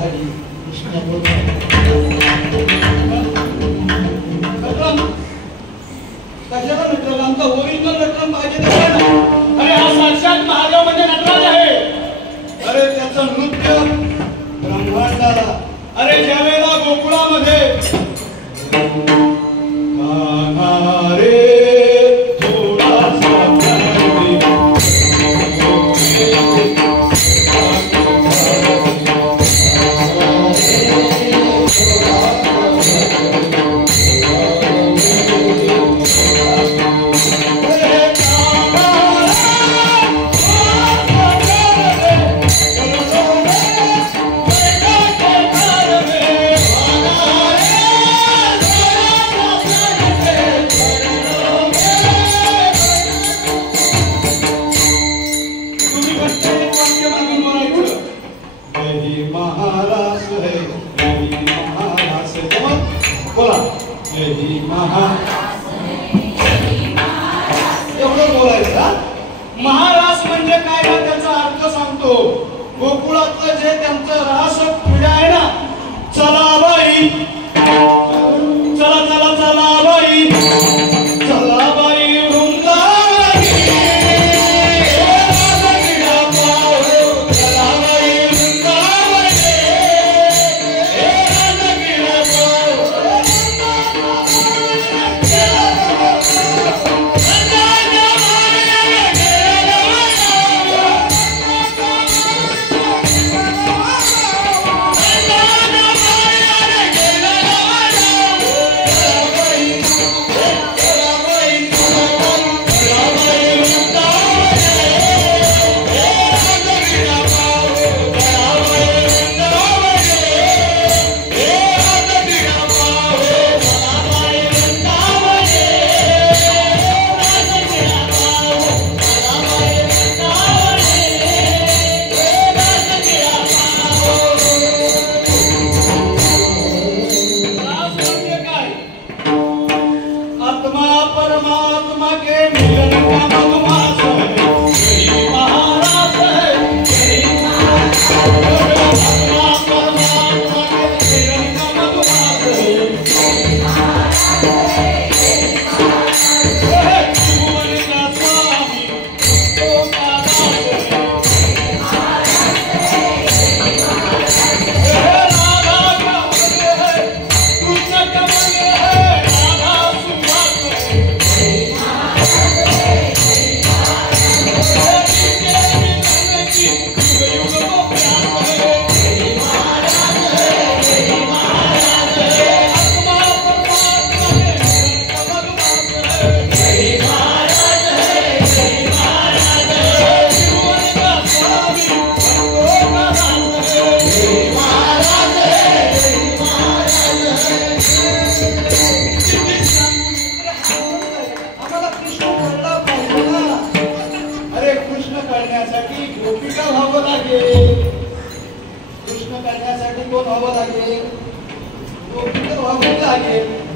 हरी कृष्ण बोल कशाला नटराज आमचा ओरिजिनल नटराज पाहिजे तर ना. अरे हा साक्षात महादेव म्हणजे नटराज आहे. अरे त्याचं नृत्य ब्रह्मांडाला. अरे ज्या वेळेला गोकुळामध्ये गाना रे एवढं बोलायचं. महारास म्हणजे काय ना त्याचा अर्थ सांगतो. गोकुळातलं जे त्यांचं रास पुढे आहे ना. चला बाई चला चला चला बाई चला बाई वृंदावनी चला बाई वृंदावनी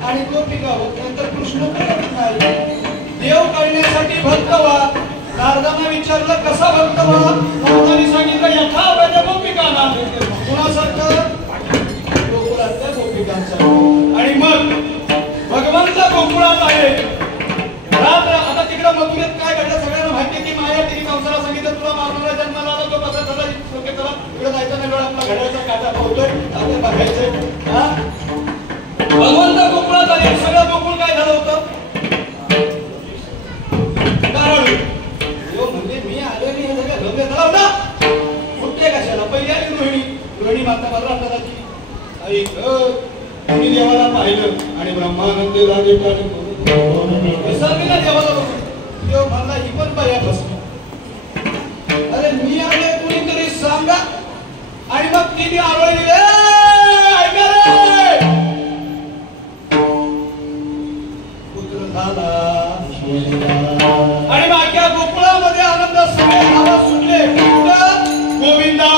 आणि तो पिकावत नंतर कृष्ण करत नाही. देव करण्यासाठी भक्त व्हा. नारदांना विचारलं कसा भक्त व्हा. नारदांनी सांगितलं यथा वैद्य गोपिकांना. कुणासारखं गोकुळातल्या गोपिकांसारखं. आणि मग भगवंत गोकुळात आहे. रात्र आता तिकडे मथुरेत काय घडलं सगळ्यांना माहिती की माया तिने कंसाला सांगितलं तुला मारणारा जन्माला आला तो कसा झाला चला इकडे जायचं नाही वेळ आपला घड्याचा काटा पावतोय आता बघायचंय. हा भगवंत गोकुळात आले. सगळं गोकुळ काय झालं होतं कारण म्हणजे मी आले मी हे सगळं गंगे झाला होता. कुठे कशाला पहिली आली गृहिणी माता बलरामदाची आई तुम्ही देवाला पाहिलं आणि ब्रह्मानंद राजे विसर्गीला देवाला बघून देव म्हणला ही पण पाया बसली. अरे मी आले कुणीतरी सांगा. आणि मग तिने आरोळी दिले ऐका रे पुत्र झाला. आणि बाकी गोकुळामध्ये आनंद सगळे आवाज सुटले गोविंदा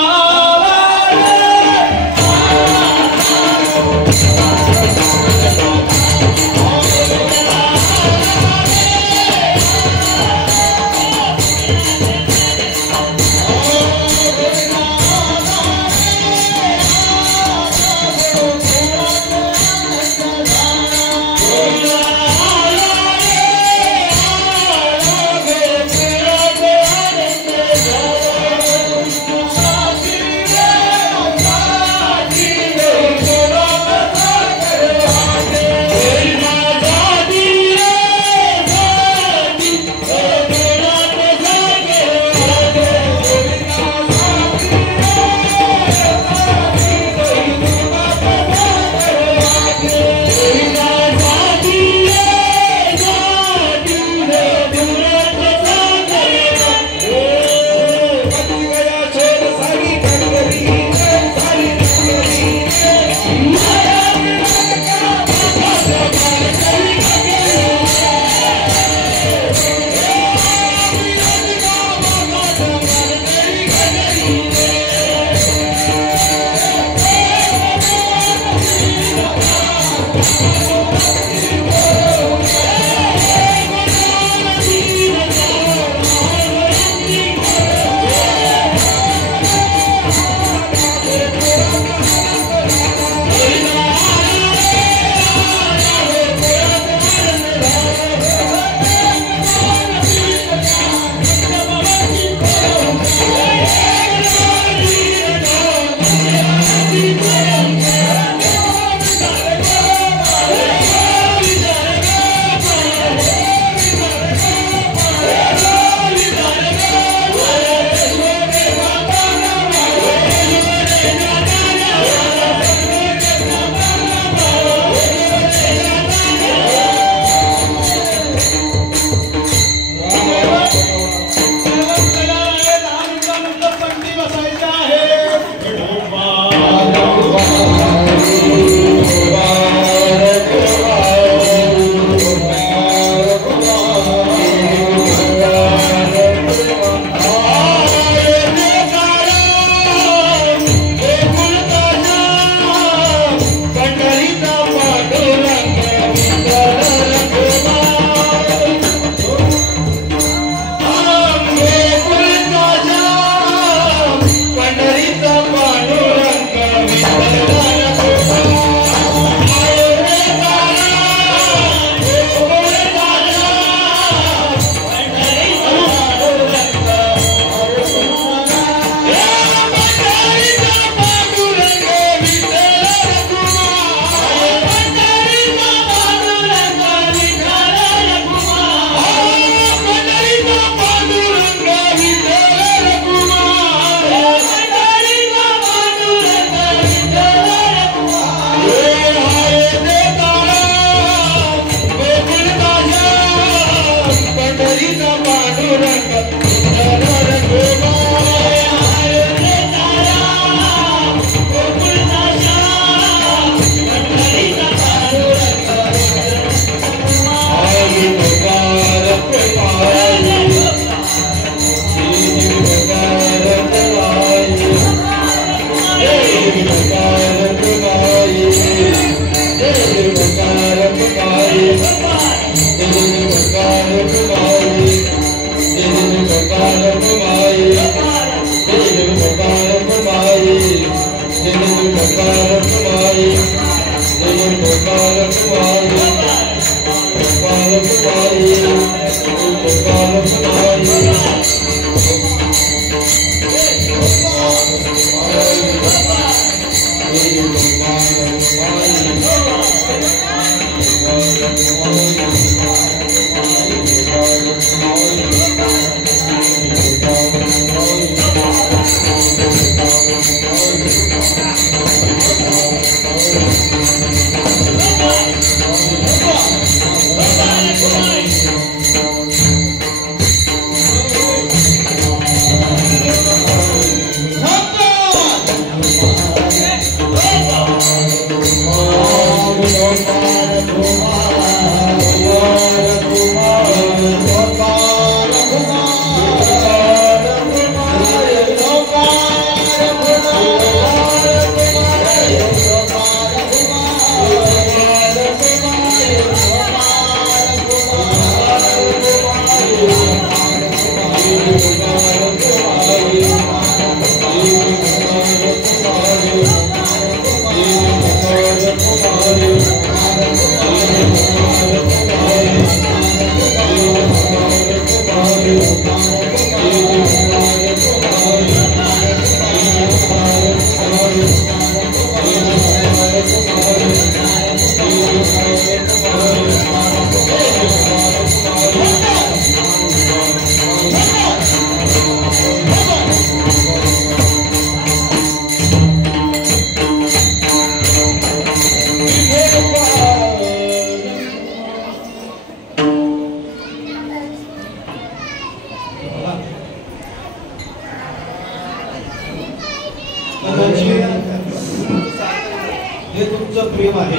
हे तुमचं प्रेम आहे.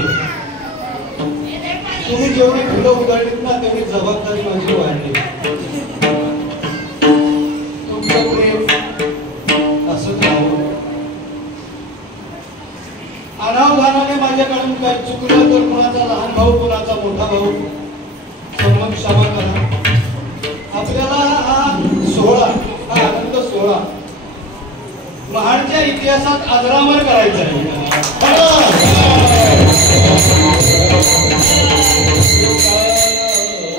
तुम्ही जेवढी फुलं उधळलीत ना तेवढी जबाबदारी माझी वाढली. तुमचं प्रेम असंच राहावं. अनावधानाने माझ्याकडून काय चुकलं तर कुणाचा लहान भाऊ कुणाचा मोठा भाऊ संबंध क्षमा करा. आपल्याला हा सोहळा, हा आनंद सोहळा महाडच्या इतिहासात अजरामर करायचा आहे.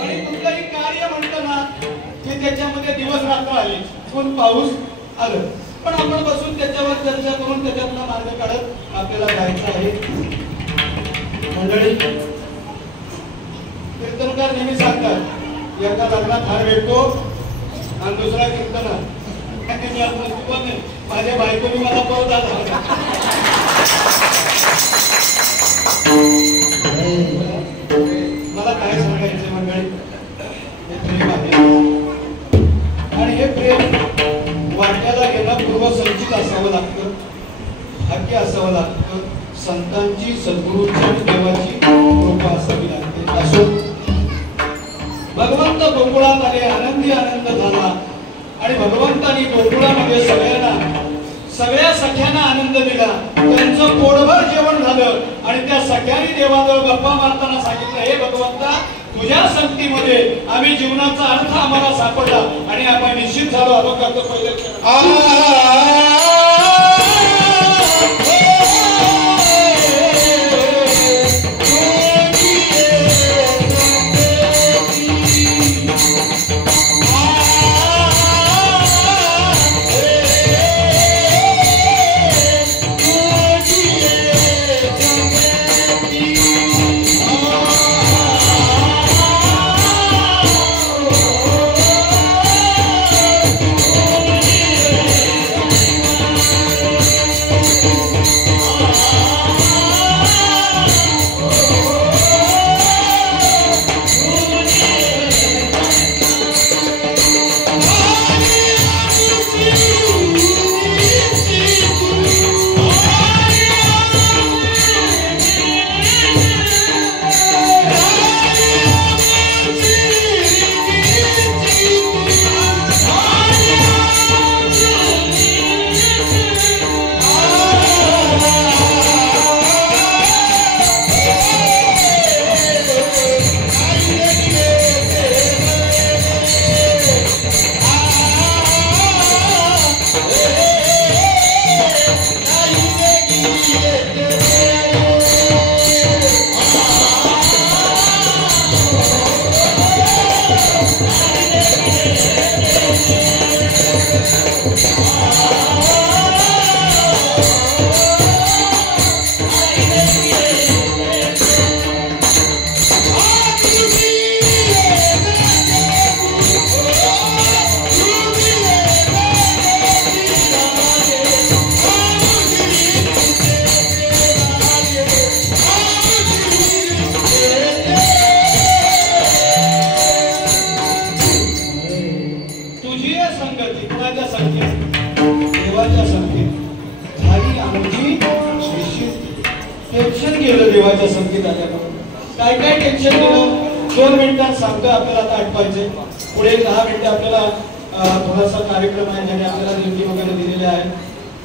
आणि कुठलंही कार्य म्हणतं ना की त्याच्यामध्ये दिवस रात्र आली, कोण पाऊस आलं, पण आपण बसून त्याच्यावर चर्चा करून त्याच्यातला मार्ग काढत आपल्याला जायचं आहे. मंडळी, कीर्तनकार नेहमी सांगतात एका लग्नात हार भेटतो आणि दुसरा कीर्तनात. माझ्या बायकोनी मला परत आला. मला काय सांगायचं मंडळी, हे प्रेम आहे आणि हे प्रेम वाट्याला घेणं पूर्वसंचित असावं लागतं, भाग्य असावं लागतं, संतांची सद्गुरूंची आणि देवाची कृपा असावी लागते. असो, भगवंत गोकुळात आले, आनंदी आनंद झाला आणि भगवंतांनी गोकुळामध्ये सगळ्या सख्यांना आनंद दिला. त्यांचं पोटभर जेवण झालं आणि त्या सख्यांनी देवाजवळ गप्पा मारताना सांगितलं, हे भगवंता, तुझ्या संगतीमध्ये आम्ही जीवनाचा अर्थ आम्हाला सापडला आणि आपण निश्चित झालो. अभंगाचं पहिलं टेन्शन गेलं देवाच्या संगीत आल्यामुळे. काय काय टेन्शन गेलं 2 मिनिटात सांगतो आपल्याला आता आठवायचे. पुढे 10 मिनिटं आपल्याला थोडासा कार्यक्रम आहे ज्याने आपल्याला देणगी वगैरे दिलेले आहे.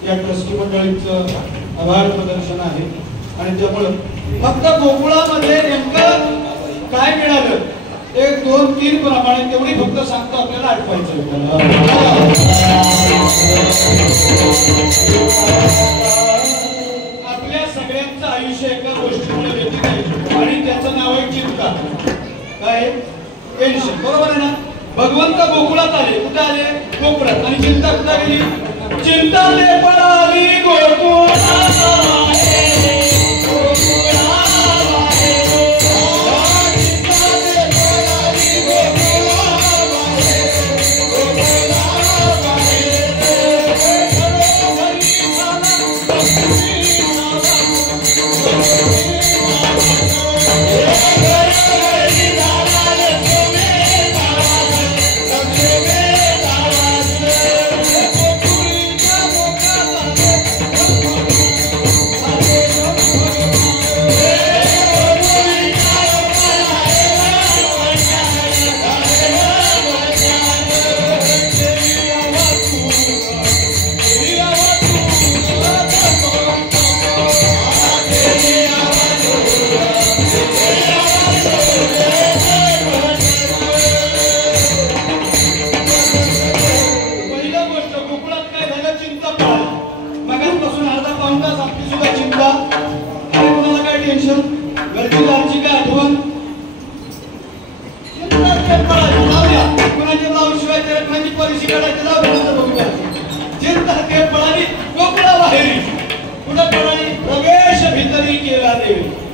या ट्रस्टी मंडळींचं आभार प्रदर्शन आहे आणि त्यामुळे फक्त गोकुळामध्ये नेमकं काय मिळालं 1 2 3 प्रमाणे तेवढी फक्त सांगतो आपल्याला आठवायचं. आपल्या सगळ्यांचं आयुष्य एका गोष्टीमुळे व्यतीत आहे आणि त्याचं नाव आहे चिंता. काय टेन्शन, बरोबर आहे ना. भगवंत गोकुळात आले. कुठे आले? गोकुळात. आणि चिंता कुठे गेली? चिंता ते पडाली गोकुळात.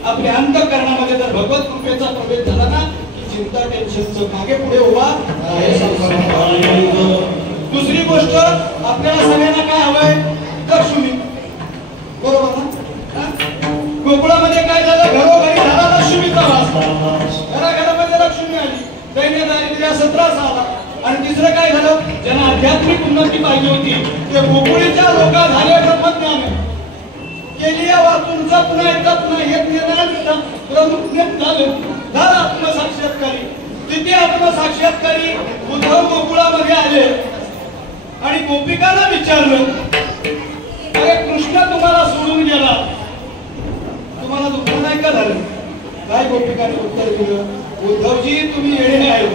आपल्या अंतःकरणामध्ये जर भगवत कृपेचा प्रवेश झाला ना की चिंता टेन्शनचं मागे पुढे उभा आहे. दुसरी गोष्ट आपल्याला सगळ्यांना काय हवंय? लक्ष्मी, बरोबर ना. गोकुळामध्ये काय झालं? घरोघरी झाला लक्ष्मीचा वास. घराघरामध्ये लक्ष्मी आली. दैन्य दारिद्र्याचा त्रास आला. आणि तिसरं काय झालं? ज्यांना आध्यात्मिक उन्नती पाहिजे होती ते गोकुळीच्या लोका झाले ब्रह्मज्ञान केली. वाचून पुन्हा एकदा पुन्हा येत नेणार प्रमुख झालं झाला आत्मसाक्षात्कारी. तिथे आत्मसाक्षात्कारी उद्धव गोकुळामध्ये आले आणि गोपिकांना विचारलं, अरे कृष्ण तुम्हाला सोडून गेला, तुम्हाला दुःख नाही का झालं? काय गोपिकांनी उत्तर दिलं? उद्धवजी तुम्ही येणे आहे.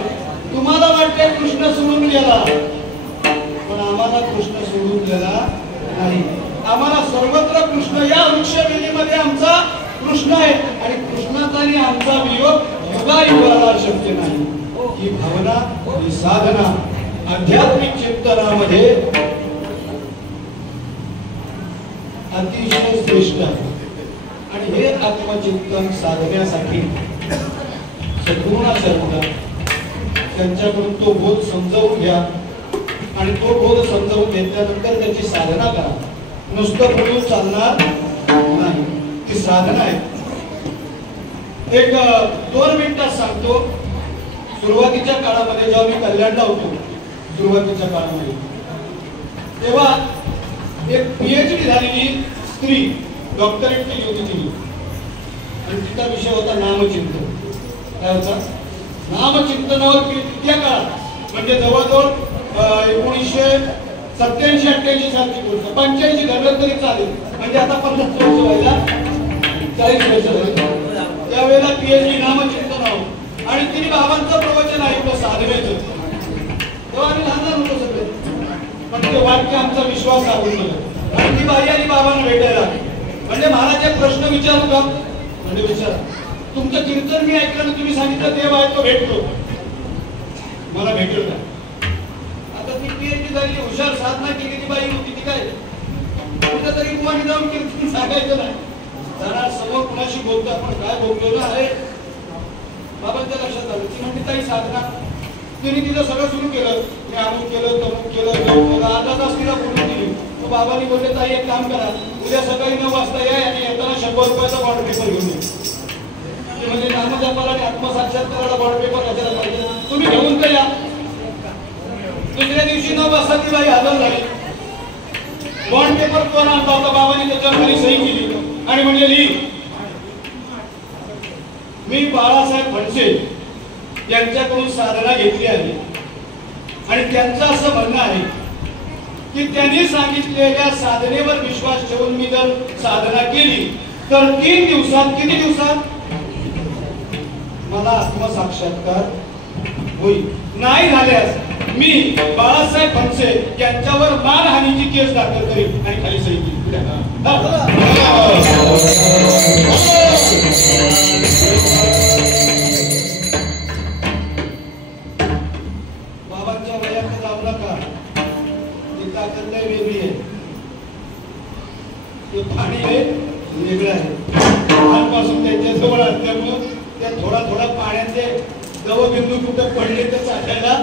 तुम्हाला वाटते कृष्ण सोडून गेला, पण आम्हाला कृष्ण सोडून गेला नाही. आम्हाला सर्वत्र कृष्ण, या वृक्षवेलीमध्ये आमचा कृष्ण आहे आणि कृष्णाचा आणि आमचा वियोग युगायुगाला शक्य नाही. ही भावना, ही साधना आध्यात्मिक चिंतनामध्ये अतिशय श्रेष्ठ आहे. आणि हे आत्मचिंतन साधण्यासाठी सद्गुणाचरण त्यांच्याकडून तो बोध समजावून घ्या आणि तो बोध समजावून घेतल्यानंतर त्याची साधना करा. नुसतं बोलून चालणार नाही, ती साधना आहे. एक 2 मिनिटात सांगतो. सुरुवातीच्या काळामध्ये जेव्हा मी कल्याणला होतो, सुरुवातीच्या काळामध्ये तेव्हा एक PhD झालेली स्त्री डॉक्टरेट केली होती तिने आणि तिचा विषय होता नामचिंतन. काय होता? नामचिंतनावर केली त्या काळात. म्हणजे जवळजवळ 1987-88 सालची गोष्ट. 85 धरलं तरी चालेल. म्हणजे आता 50 वर्ष व्हायला 40 वर्ष झाली. त्यावेळेला PhD नामचिंतनावर आणि तिने बाबांचं प्रवचन ऐकलं साधनेचं. तेव्हा आम्ही लहान होतो सगळे, पण ते वाक्य आमचा विश्वास आवडून गेला आणि ती बाई आली बाबांना भेटायला. म्हणजे महाराज एक प्रश्न विचारू का? म्हणजे विचारा. तुमचं कीर्तन मी ऐकलं आणि तुम्ही सांगितलं देव आहे तो भेटतो, मला भेटेल का? आता ती PhD झाली, हुशार साधना केली ती बाई होती. ती काय कुठेतरी कुमारी जाऊन कीर्तन सांगायचं नाही. जरा समोर कुणाशी बोलतो आपण, काय बोललेलं आहे बाबांच्या लक्षात आलं. ती म्हणते ताई साधना. तिने तिला सगळं सुरू केलं. मी अमुक केलं, तमुक केलं. अर्धा तास तिला बोलून दिली. बाबांनी बोलले ताई एक काम करा, उद्या सकाळी 9 वाजता या आणि येताना 100 रुपयाचा बॉन्ड पेपर घेऊन ये. म्हणजे नामजपाला आणि आत्मसाक्षात्काराला बॉन्ड पेपर कशाला पाहिजे? तुम्ही घेऊन तर या. दुसऱ्या दिवशी 9 वाजता ती बाई हजर झाली. बॉन्ड पेपर कोण आणला होता? बाबांनी त्याच्यावर खाली सही केली आणि म्हणले लिही मी बाळासाहेब फणसे यांच्याकडून साधना घेतली आहे आणि त्यांचं असं म्हणणं आहे की त्यांनी सांगितलेल्या साधनेवर विश्वास ठेवून मी जर साधना केली तर 3 दिवसात, किती दिवसात मला आत्मसाक्षात्कार होईल. नाही झाल्यास मी बाळासाहेब फणसे यांच्यावर मानहानीची केस दाखल करीन आणि खाली सही केली. बाबांच्या वयात जाऊ नका, ती ताकद नाही वेगळी आहे, ते पाणी आहे वेगळं आहे. लहानपासून त्यांच्या जवळ असल्यामुळं त्या थोडा थोडा पाण्याचे दवबिंदू कुठं पडले तर चालायला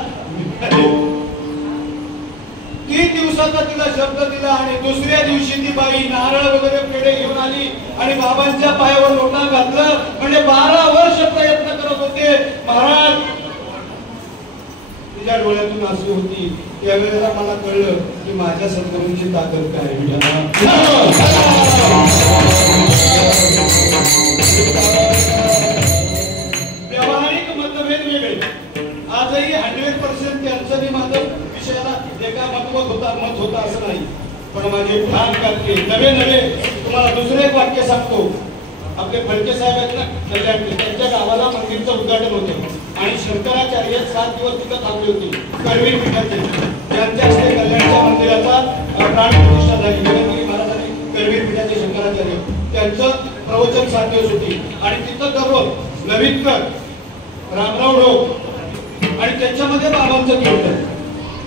3 दिवसाचा तिला शब्द दिला आणि दुसऱ्या दिवशी ती बाई नारळ वगैरे पेढे घेऊन आली आणि बाबांच्या पायावर लोटा घातलं. म्हणजे 12 वर्ष प्रयत्न करत होते. महाराज तिच्या डोळ्यातून आसू होती. त्यावेळेला मला कळलं की माझ्या सद्गुरूंची ताकद काय व्यावहारिक मतभेद वेगळे. आजही 100% त्यांचं मी माझं विषयाला एका मत होता असं नाही, पण माझे ठाम करते नवे तुम्हाला दुसरं एक वाक्य सांगतो. आपले फडके साहेब आहेत ना कल्याणचे, त्यांच्या गावाला मंदिरचं उद्घाटन होतं आणि शंकराचार्य 7 दिवस तिथं थांबले होते करवीर पीठाचे. त्यांच्या हस्ते कल्याणच्या मंदिराचा प्राणप्रतिष्ठा झाली. निरंजनी महाराजांनी करवीर पीठाचे शंकराचार्य त्यांचं प्रवचन 7 दिवस होती आणि तिथं दररोज नवीनकर, रामराव ढोक आणि त्याच्यामध्ये बाबांचं कीर्तन.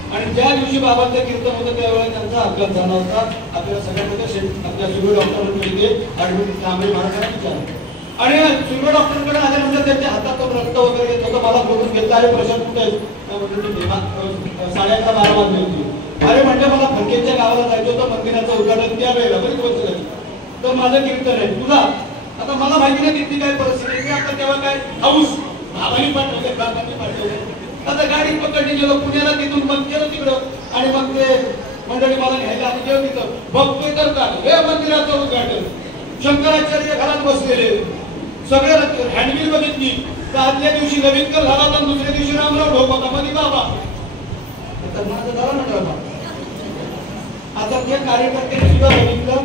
आणि ज्या दिवशी बाबांचं कीर्तन होतं त्यावेळेला त्यांचा अपघात झाला होता. आपल्याला सगळ्यांमध्ये आपल्या सुरू डॉक्टर ऍडमिट तांबे महाराजांना विचारलं आणि सुरू डॉक्टरकडे आल्यानंतर त्यांच्या हातात रक्त वगैरे येत होतं. मला बोलून घेतलं, अरे प्रशांत कुठे आहे? 11:30-12 वाजले होते. अरे म्हणजे मला फडकेच्या गावाला जायचं होतं मंदिराचं उद्घाटन त्या वेळेला बरीच वर्ष झाली, तर माझं कीर्तन आहे तुझा. आता मला माहिती नाही तिथली काय परिस्थिती. आता तेव्हा काय हाऊस बाबांनी पाठवले, बाबांनी पाठवले. आता गाडी पकडली, गेलो पुण्याला, तिथून मग गेलो तिकडं आणि मग ते मंडळी मला घ्यायला आणि गेलो तिथं बघतोय तर का हे मंदिराचं उद्घाटन. शंकराचार्य घरात बसलेले, सगळे हँडबिल बघितली तर आदल्या दिवशी नवीनकर झाला होता, दुसऱ्या दिवशी रामराव ढोक होता, मध्ये बाबा. माझं झाला ना बाबा. आता त्या कार्यकर्त्यांनी सुद्धा बघितलं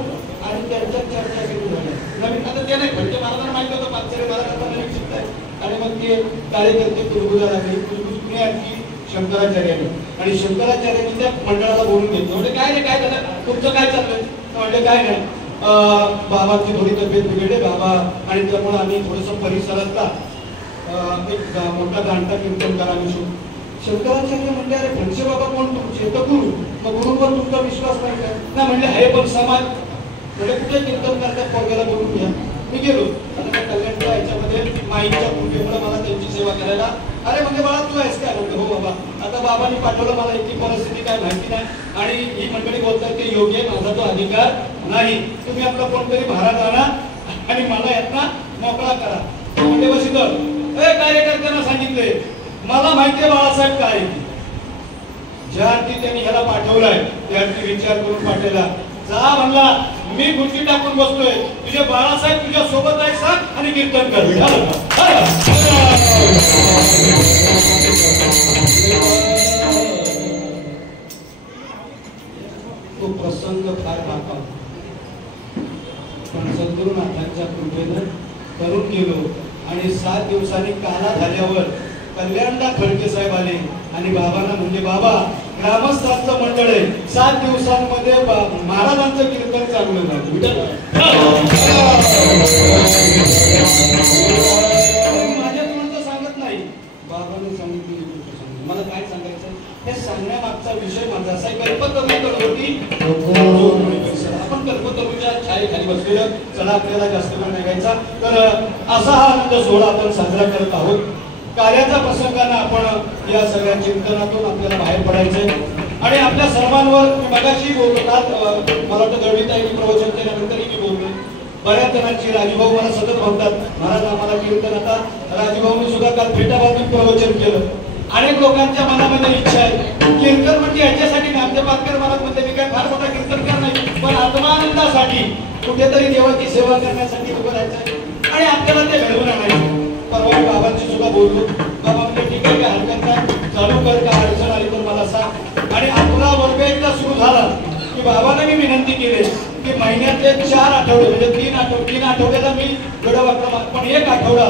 आणि त्यांच्यात चर्चा सुरू झाली. नवीन आता ते नाही म्हणजे महाराजांना माहिती होतं पाचशे महाराजांना नवीन शिकताय आणि मग ते कार्यकर्ते कुलगुजा लागले. कुलगुज कुणी आणखी शंकराचार्यांनी आणि शंकराचार्यांनी त्या मंडळाला बोलून घेतलं. म्हणजे काय रे काय झालं, तुमचं काय चाललंय? म्हणजे काय नाही, बाबाची थोडी तब्येत बिघडले बाबा आणि त्यामुळे आम्ही थोडंसं परिसरातला एक मोठा जाणता कीर्तन करा. शंकराचार्य म्हणले अरे फणसे बाबा कोण तुमचे? तर गुरु. मग गुरुवर तुमचा विश्वास नाही का? ना म्हणले आहे पण समाज. म्हणजे कुठे कीर्तन करतात पोरग्याला बोलून घ्या. मी गेलो आता त्या कल्याणच्या याच्यामध्ये माईच्या कृपेमुळे मला त्यांची सेवा करायला. अरे म्हणजे बाळा तू आहेस काय? म्हणजे हो बाबा. आता बाबांनी पाठवलं, मला इतकी परिस्थिती काय माहिती नाही आणि ही मंडळी बोलतात ते योग्य आहे, माझा तो अधिकार नाही. तुम्ही आपला कोणतरी महाराज आणा आणि मला यातना मोकळा करा. म्हणजे बशीधर कार्यकर्त्यांना सांगितले मला माहितीये बाळासाहेब काय. ज्या अर्थी त्यांनी ह्याला पाठवलाय त्या अर्थी विचार करून पाठवला. जा म्हणला मी खुर्ची टाकून बसतोय, तुझे बाळासाहेब तुझ्या सोबत आहे सांग आणि कीर्तन कर. तो प्रसंग फार बाका, पण सद्गुरुनाथांच्या कृपेनं करून गेलो आणि 7 दिवसांनी काला झाल्यावर कल्याणला फडके साहेब आले आणि बाबांना म्हणजे बाबा ग्रामस्थांचं मंडळ आहे, 7 दिवसांमध्ये महाराजांचं कीर्तन चांगलं झालं. माझ्या तुमचं सांगत नाही, बाबांनी सांगितलं. मला काय सांगायचं हे सांगण्यामागचा विषय माझा असा आहे. कल्पतरू होती आपण कल्पतरूच्या छायेखाली बसलेलं. चला आपल्याला जास्त वेळ नाही घ्यायचा, तर असा हा आनंद सोहळा आपण साजरा करत आहोत. कार्याच्या प्रसंगाने आपण या सगळ्या चिंतनातून आपल्याला बाहेर पडायचंय आणि आपल्या सर्वांवर मगाशी बोलतात. मला वाटतं दळवीताईंनी प्रवचन केल्यानंतरही मी बोललो. बऱ्याच जणांची राजूभाऊ मला सतत म्हणतात महाराज आम्हाला कीर्तन. आता राजूभाऊनी सुद्धा काल फेटा बांधून प्रवचन केलं. अनेक लोकांच्या मनामध्ये इच्छा आहे कीर्तन म्हणजे याच्यासाठी नाही. आमच्या पातकर महाराज म्हणते मी काय फार मोठा कीर्तनकार नाही, पण आत्मानंदासाठी कुठेतरी देवाची सेवा करण्यासाठी उभं राहायचं आणि आपल्याला ते घडवून आणायचं. परवा मी बाबांची सुद्धा बोललो. बाबा म्हणजे ठीक आहे, काय हरकत नाही, चालू कर, काय अडचण आली तर मला सांग. आणि आपला वर्ग एकदा सुरू झाला की बाबांना मी विनंती केली की महिन्यातले 4 आठवडे म्हणजे 3 आठवड्याला मी थोडा वाटला, पण 1 आठवडा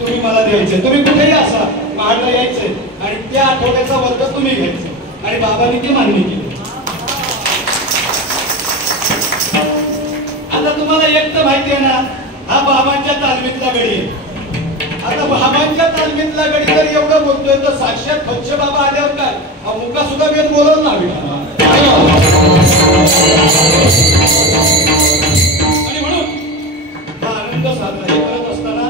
तुम्ही मला द्यायचे. तुम्ही कुठेही असा महाडला यायचे आणि त्या आठवड्याचा वर्ग तुम्ही घ्यायचे. आणि बाबांनी ती मान्य केली. आता तुम्हाला एक तर माहिती आहे ना, हा बाबांच्या तालमीतला गडी आहे. आता बाबांच्या तालमीतला गडी जर एवढं बोलतोय तर साक्षात खच्च बाबा आल्यावर काय मुका सुद्धा वेद बोलवलं ना. आणि म्हणून हा आनंद साजरा हे करत असताना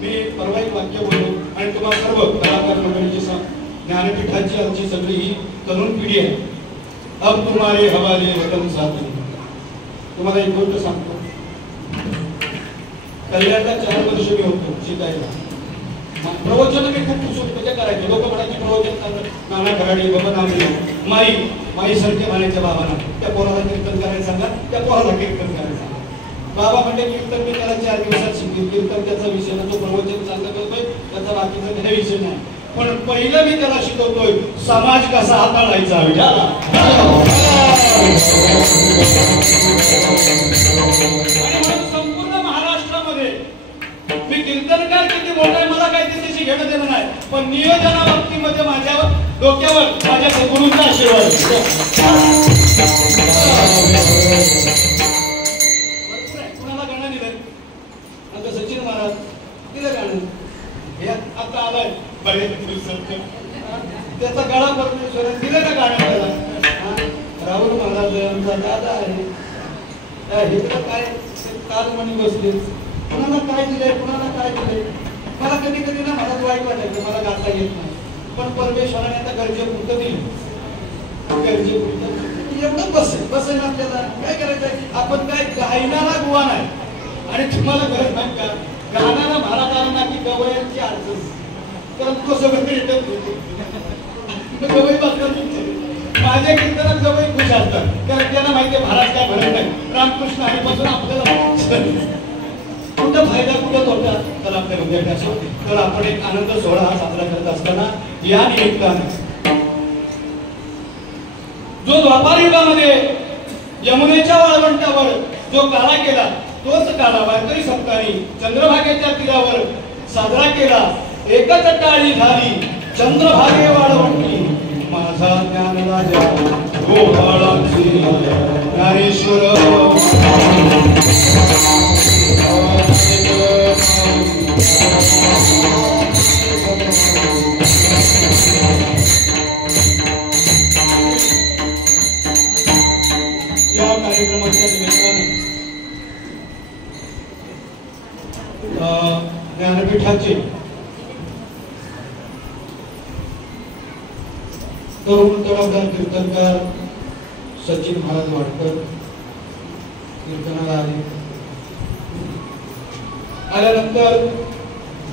मी परवा एक वाक्य बोललो आणि तुम्हाला सर्व कलाकार मंडळीची ज्ञानपीठाची आमची सगळी ही तरुण पिढी आहे. अब तुम्हारे हवाले वतन साथी. तुम्हाला एक गोष्ट सांगतो. कल्याणला 4 वर्ष मी होतो शिकायला. प्रवचन मी खूप उत्सुकतेने करायचो. लोक म्हणायचे प्रवचन नाना खराडे, बाबा नामदेव, माई सारखे म्हणायच्या बाबांना, त्या पोराला कीर्तन करायला सांगा, त्या पोराला कीर्तन करायला सांगा. बाबा म्हणजे कीर्तन मी त्याला 4 दिवसात शिकतील. कीर्तन त्याचा विषय ना, तो प्रवचन चांगलं करतोय त्याचा बाकीचा काही विषय नाही. पण पहिलं मी त्याला शिकवतोय समाज कसा हाताळायचा. संपूर्ण महाराष्ट्रामध्ये मी कीर्तनकार किती मोठा आहे मला काही त्याच्याशी घेणं देणं नाही, पण नियोजना बाबतीमध्ये माझ्यावर डोक्यावर माझ्या गुरूंचा आशीर्वाद. कुणाला गाणं दिलंय आता सचिन महाराज दिलं गाणं. हे आता आलाय त्याचा गळा परमेश्वर दिलं का गाणं त्याला. राहुल महाराज आमचा दादा आहे. हे तर काय काल म्हणी बसले. कुणाला काय दिलंय, कुणाला काय दिलंय. मला कधी कधी ना मला वाईट वाटायचं मला गाता येत नाही. पण परमेश्वराने आता गरजेपुरतं दिलं. गरजेपुरतं एवढं बसेल आपल्याला काय करायचं. आपण काय गायनाला गुवा नाही. आणि तुम्हाला गरज नाही का गाण्याला महाराजांना की गवयांची अडचण तर तो सगळं रिटर्न गवई बसतात. माझ्या कीर्तनात गवई खुश असतात कारण त्यांना माहिती आहे महाराज काय भरत नाही. रामकृष्ण आधीपासून आपल्याला कुठं फायदा कुठं तोटा तर आपल्या विद्यार्थी असो. तर आपण एक आनंद सोहळा हा साजरा करत असताना या निमित्ताने जो द्वापार युगामध्ये यमुनेच्या वाळवंटावर जो काळा केला तोच काळा वारकरी संतांनी चंद्रभागेच्या तीरावर साजरा केला. एकच टाळी झाली चंद्रभागे वाळवंटी माझा ज्ञान राजा गोपाळाची ज्ञानेश्वर. या कार्यक्रमाच्या निमित्ताने ज्ञानपीठाचे तरुण तडावदार कीर्तनकार सचिन महाराज वाडकर कीर्तनाला आले. आल्यानंतर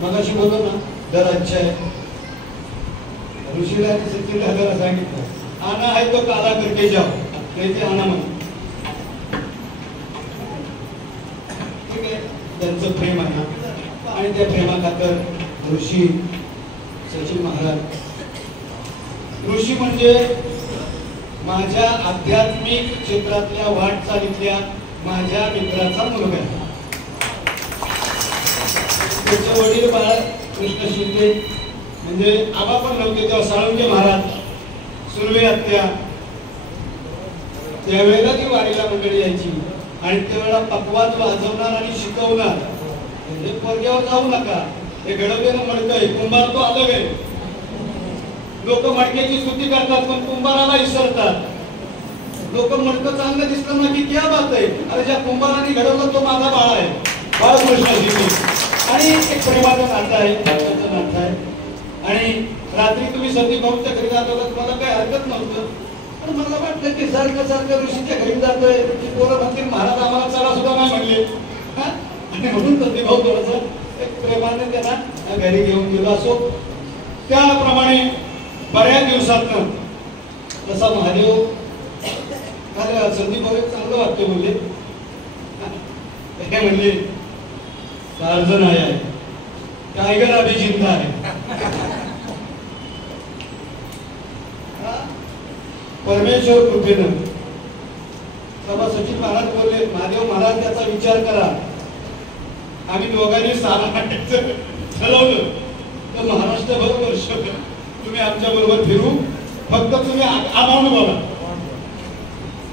मगाशी बोलतो ना दर अच्छा आहे. ऋषीला सचिन दादाला सांगितलं आना आहे तो काला करके जाओ. ते आना म्हण. ठीक आहे त्यांचं प्रेम आहे आणि त्या प्रेमाखातर ऋषी सचिन महाराज. ऋषी म्हणजे माझ्या आध्यात्मिक क्षेत्रातल्या वाटचालीतल्या माझ्या मित्राचा मुलगा. त्याचे वडील बाळ कृष्ण शिंदे म्हणजे आबा पण नव्हते तेव्हा साळुंके महाराज सुर्वे आत्या त्यावेळेला ती वारीला मंडळी यायची आणि त्यावेळेला पकवाज वाजवणार आणि शिकवणार. म्हणजे पोरग्यावर जाऊ नका हे घडवलेलं मडकं कुंभार तो अलग आहे. लोक मडक्याची स्तुती करतात पण कुंभाराला विसरतात. लोक मडकं चांगलं दिसलं ना की क्या बात आहे. अरे ज्या कुंभाराने घडवलं तो माझा बाळ आहे बाळकृष्ण. आणि एक प्रेमाचं नातं आहे नातं आहे. आणि रात्री तुम्ही संदीप भाऊच्या घरी जात होता तुम्हाला काही हरकत नव्हतं. पण मला वाटलं की सारखं ऋषीच्या घरी जातोय की पोरं म्हणतील महाराज आम्हाला चला सुद्धा नाही म्हणले. आणि म्हणून संदीप भाऊ थोडंसं एक प्रेमाने त्यांना घरी घेऊन गेलो. असो त्याप्रमाणे बऱ्याच दिवसातनं तसा महादेव संदीप भाऊ चांगलं वाटतं बोलले. काय म्हणले अर्ज नाही आहे टायगर अभी जिंदा है. परमेश्वर कृपेनं सभा सचिन महाराज बोलले, महादेव महाराज त्याचा विचार करा. आम्ही दोघांनी सारा नाट्याचं ठरवलं तर महाराष्ट्रभर वर्ष तुम्ही आमच्या बरोबर फिरू, फक्त तुम्ही आम्हाला बोला.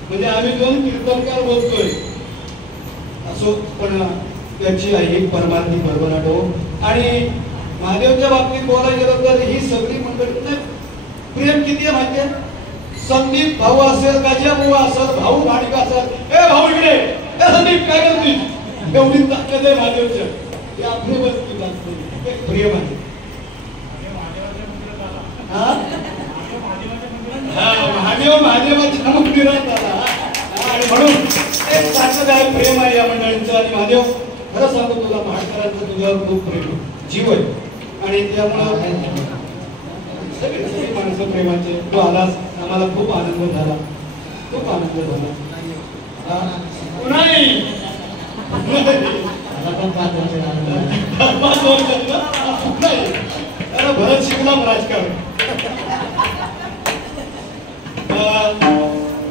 म्हणजे आम्ही दोन कीर्तनकार बोलतोय असो, पण त्याची आई परमार्थी बरोबर आठव. आणि महादेवच्या बाबतीत बोलायला गेलं तर ही सगळी मंडळी प्रेम किती आहे माहिती आहे? संदीप भाऊ असेल, गजा भाऊ असेल, भाऊ भाणिक असेल, ए भाऊ इकडे, ए संदीप काय करतोय, एवढी ताकद आहे महादेवच्या. ते आपली वस्ती लागते, प्रेम आहे. महादेवाच्या मंदिरात आला आणि म्हणून एक ताकद आहे, प्रेम आहे या मंडळींचं. आणि महादेव खरं सांगतो तुला, महाराष्ट्राचं तुझ्यावर खूप प्रेम जीव आहे. आणि त्यामुळं सगळी सगळी माणसं प्रेमाचे. तू आलास, आम्हाला खूप आनंद झाला, खूप आनंद झाला. नाही भरत शिकला राजकारण.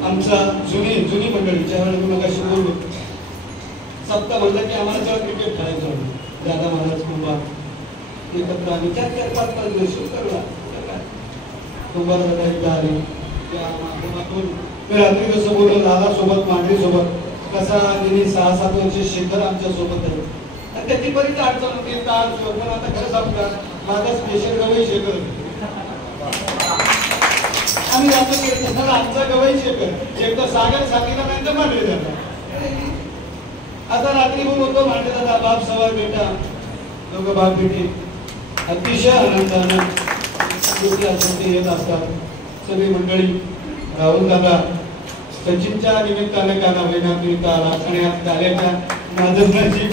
आमचा जुनी मंडळी ज्यावेळेला मी मगाशी बोललो, सप्ताह म्हणलं की आम्हाला जेव्हा क्रिकेट खेळायचं होतं, दादा महाराज कुंभार एकत्र आम्ही 4-5 दिवस करला. कुंभार दादा एकदा आले त्या माध्यमातून मी रात्री जसं बोललो, दादा सोबत मांडवी सोबत कसा त्यांनी 6-7 वर्ष शेखर आमच्या सोबत आहे. आणि त्याची बरीच अडचण होती, तार पण आता खरं सांगता माझा स्पेशल गवई शेखर. आम्ही जातो कीर्तनाला, आमचा गवई शेखर एकदा सागर साथीला नाही तर मांडवी दादा. आता रात्री बोल होतो मांडवी दादा, बाप सवा बेटा, दोघं बाप बेटी अतिशय आनंदानं येत असतात. सगळी मंडळी, राहुल दादा सचिनच्या निमित्ताने काना होईना आला आणि आज कार्याच्या नाजरणाची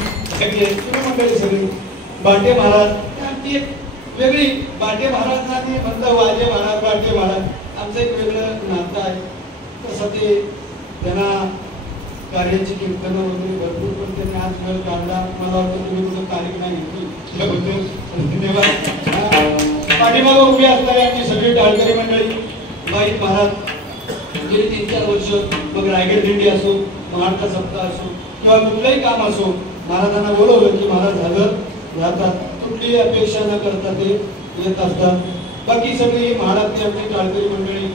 मंडळी सगळी. बाटे महाराज आमची एक वेगळी, बाटे महाराज आणि म्हणतात वाजे महाराज, बाटे महाराज आमचं एक वेगळं नातं आहे. तसं ते त्यांना कार्याची कीर्तनं वगैरे भरपूर, पण त्यांनी आज वेळ काढला. मला वाटतं तुम्ही कुठं तारीख नाही घेतली त्याबद्दल धन्यवाद. पाठीमागं उभी असणारी आमची सगळी टाळकरी मंडळी, बाई महाराज गेली 3-4 वर्ष, मग रायगड दिंडी असो, महाराष्ट्र सप्ताह असो किंवा कुठलंही काम असो, महाराजांना बोलवलं की महाराज हजर राहतात. कुठलीही अपेक्षा न करता ते येत असतात. बाकी सगळी महाराष्ट्री आमची टाळकरी मंडळी,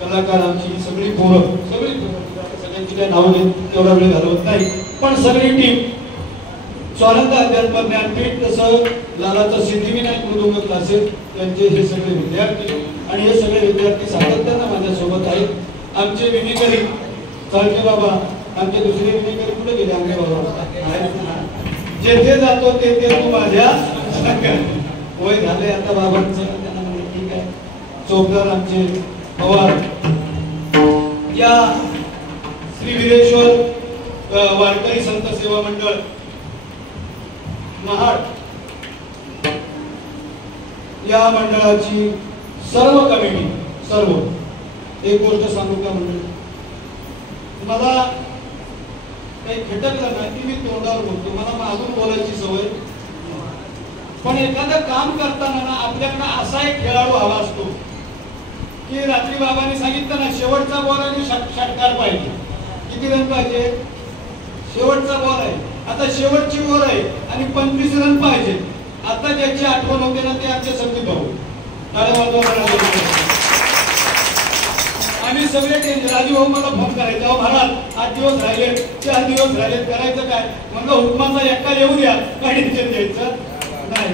कलाकार आमची सगळी पोरं, सगळी सगळ्यांची काय नावं घेत तेवढा वेळ घालवत नाही, पण सगळी टीम स्वानंद अध्यात्म ज्ञानपीठ, तसं लालाचा सिद्धिविनायक मृदुंग क्लासेस त्यांचे हे सगळे विद्यार्थी. आणि हे सगळे विद्यार्थी सातत्यानं माझ्यासोबत आहेत. आमचे विनिकरी चालके बाबा, आमचे दुसरे विनिकरी कुठे गेले? आमचे बाबा जेथे जातो ते तू माझ्या वय झाले आता बाबांचं, त्यांना म्हणलं ठीक आहे. चोपदार आमचे पवार, या श्री वीरेश्वर वारकरी संत सेवा मंडळ महाड, या मंडळाची सर्व कमिटी, सर्व. एक गोष्ट सांगू का मंडळी, मला काही खटकलं नाही की मी तोंडावर बोलतो, मला मागून बोलायची सवय. पण एखादं काम करताना ना आपल्याकडे असा एक खेळाडू हवा असतो की रात्री बाबांनी सांगितलं ना, शेवटचा बॉल आणि षटकार पाहिजे. किती रन पाहिजे? शेवटचा बॉल आहे, आता शेवटची बॉल आहे आणि 25 रन पाहिजे. आता ज्याची आठवण होते ना ते आमचे संदीप भाऊ. आम्ही सगळे राजू भाऊ मला फोन करायचे, अहो महाराज 8 दिवस राहिले, 4 दिवस राहिले, करायचं काय? म्हणलं हुकमाचा एक्का येऊ द्या, काही टेन्शन घ्यायचं नाही.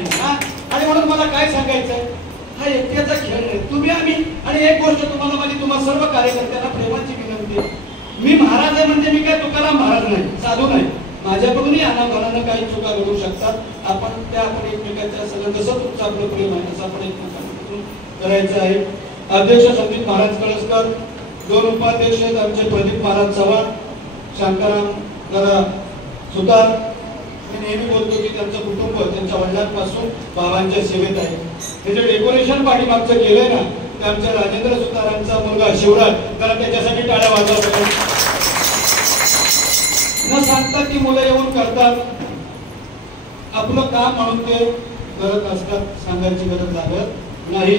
आणि म्हणून मला काय सांगायचं, हा एकट्याचा खेळ नाही, तुम्ही आम्ही. आणि एक गोष्ट तुम्हाला माझी, तुम्हा सर्व कार्यकर्त्यांना प्रेमाची विनंती आहे, मी महाराज आहे म्हणजे मी काय तुकाराम महाराज नाही, साधू नाही. माझ्याकडूनही अनामनानं काही चुका घडू शकतात. आपण एकमेकांच्या सगळं, जसं तुमचं आपलं प्रेम आहे तसं आपण एकमेकांकडून करायचं आहे. अध्यक्ष संदीप महाराज कळसकर, 2 उपाध्यक्ष आमचे प्रदीप महाराज चव्हाण, शांताराम दादा सुतार. मी नेहमी बोलतो की त्यांचं कुटुंब त्यांच्या वडिलांपासून बाबांच्या सेवेत आहे. हे जे डेकोरेशन पाठीमागचं केलंय ना, ते आमच्या राजेंद्र सुतारांचा मुलगा शिवराज, जरा त्याच्यासाठी टाळ्या वाजवा. न सांगता ती मुलं येऊन करतात आपलं काम म्हणून. ते करत असतात, सांगायची गरज लागत नाही.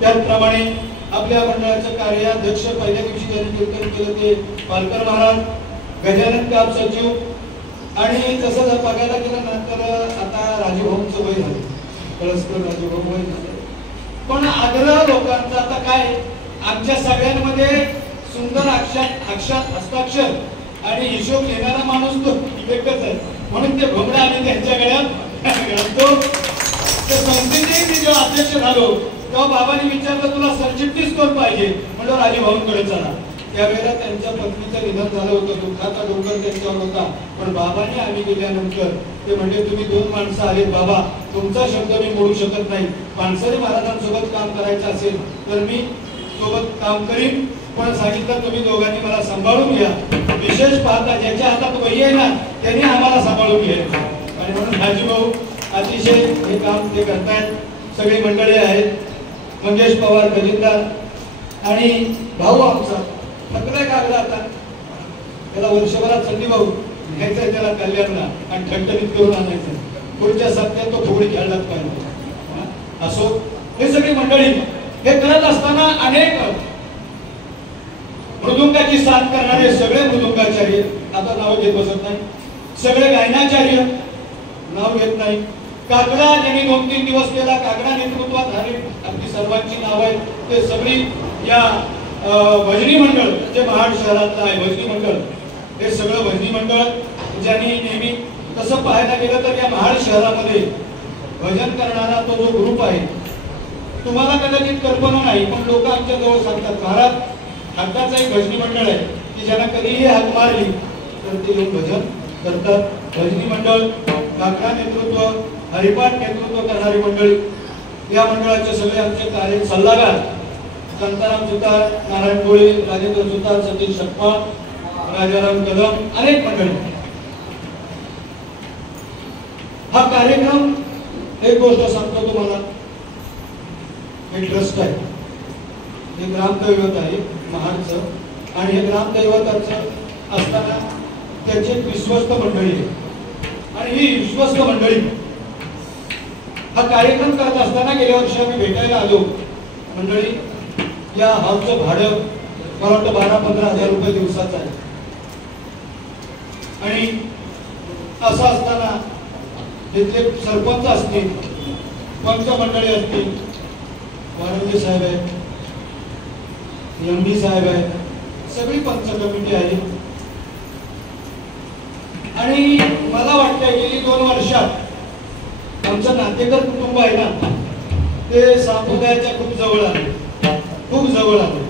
त्याचप्रमाणे आपल्या मंडळाचं कार्याध्यक्ष पहिल्या दिवशी ज्यांनी कीर्तन केलं ते पालकर महाराज, गजानन काप सचिव, आणि तसं जर बघायला गेलं ना तर आता राजूभाऊंचं वय झालं, कळसकर राजूभाऊ वय झालं. पण आग्रह लोकांचा आता काय, आमच्या सगळ्यांमध्ये सुंदर अक्षरात हस्ताक्षर आणि हिशोब लिहिणारा माणूस तो एकच आहे, म्हणून ते भोंगडा आम्ही त्यांच्या गळ्यात घालतो. तर संस्थेचे मी जेव्हा अध्यक्ष झालो तेव्हा बाबांनी विचारलं तुला सरचिटणीस कोण पाहिजे, म्हणलं राजूभाऊंकडे चला. त्यावेळेला त्यांच्या पत्नीचं निधन झालं होतं, दुःखाचा डोंगर त्यांच्यावर होता. पण बाबांनी आम्ही गेल्यानंतर ते म्हणजे तुम्ही दोन माणसं आलेत बाबा, तुमचा शब्द मी मोडू शकत नाही. पानसरे महाराजांसोबत काम करायचं असेल तर मी सोबत काम करीन, पण सांगितलं तुम्ही दोघांनी मला सांभाळून घ्या. विशेष पाहता ज्याच्या हातात वही आहे ना त्यांनी आम्हाला सांभाळून घ्यायचं. आणि म्हणून राजूभाऊ अतिशय हे काम ते करतायत. सगळी मंडळी आहेत, मंगेश पवार खजिनदार आणि भाऊ आमचा थकलाय कागदा आता, त्याला वर्षभरात संधी भाऊ घ्यायचंय त्याला कल्याणला आणि ठणठणीत करून आणायचं. पुढच्या सप्त्यात तो फुगडी खेळलाच पाहिजे. असो, हे सगळी मंडळी हे करत असताना अनेक मृदुंगाची साथ करणारे सगळे मृदुंगाचार्य, आता नाव घेत बसत नाही, सगळे गायनाचार्य नाव घेत नाही. काकडा ज्यांनी 2-3 दिवस केला, काकडा नेतृत्वात झाले, अगदी सर्वांची नाव आहे. ते सगळी या भजनी मंडळ जे महाड शहरातलं आहे भजनी मंडळ, हे सगळं भजनी मंडळ ज्यांनी नेहमी तसं पाहायला गेलं तर या महाड शहरामध्ये भजन करणारा तो जो ग्रुप आहे, तुम्हाला कदाचित कल्पना नाही पण लोक आमच्या जवळ सांगतात महाराज हक्काचं एक भजनी मंडळ आहे की ज्यांना कधीही हाक मारली तर ते लोक भजन करतात. भजनी मंडळ, काकडा नेतृत्व, हरिपाठ नेतृत्व करणारी मंडळी, या मंडळाचे सगळे आमचे कार्य सल्लागार शांताराम सुतार, नारायण कोळी, राजेंद्र सुतार, सतीश सप्पा, राजाराम कदम, अनेक मंडळी. हा कार्यक्रम एक गोष्ट सांगतो तुम्हाला, हे ट्रस्ट आहे, हे ग्रामदैवत आहे महाडचं, आणि हे ग्रामदैवताचं असताना त्याची विश्वस्त मंडळी आहे. आणि ही विश्वस्त मंडळी हा कार्यक्रम करत असताना गेल्या वर्षी आम्ही भेटायला आलो. मंडळी या हॉलचं भाडं मला वाटतं 12-15 हजार रुपये दिवसाचं आहे. आणि असं असताना तिथले सरपंच असतील, पंच मंडळी असतील, वारंगे साहेब आहेत, एमडी साहेब आहेत, सगळी पंच कमिटी आहे. आणि मला वाटतं गेली 2 वर्षात आमचं नातेकर कुटुंब आहे ना ते संप्रदायाच्या खूप जवळ आले, खूप जवळ आले,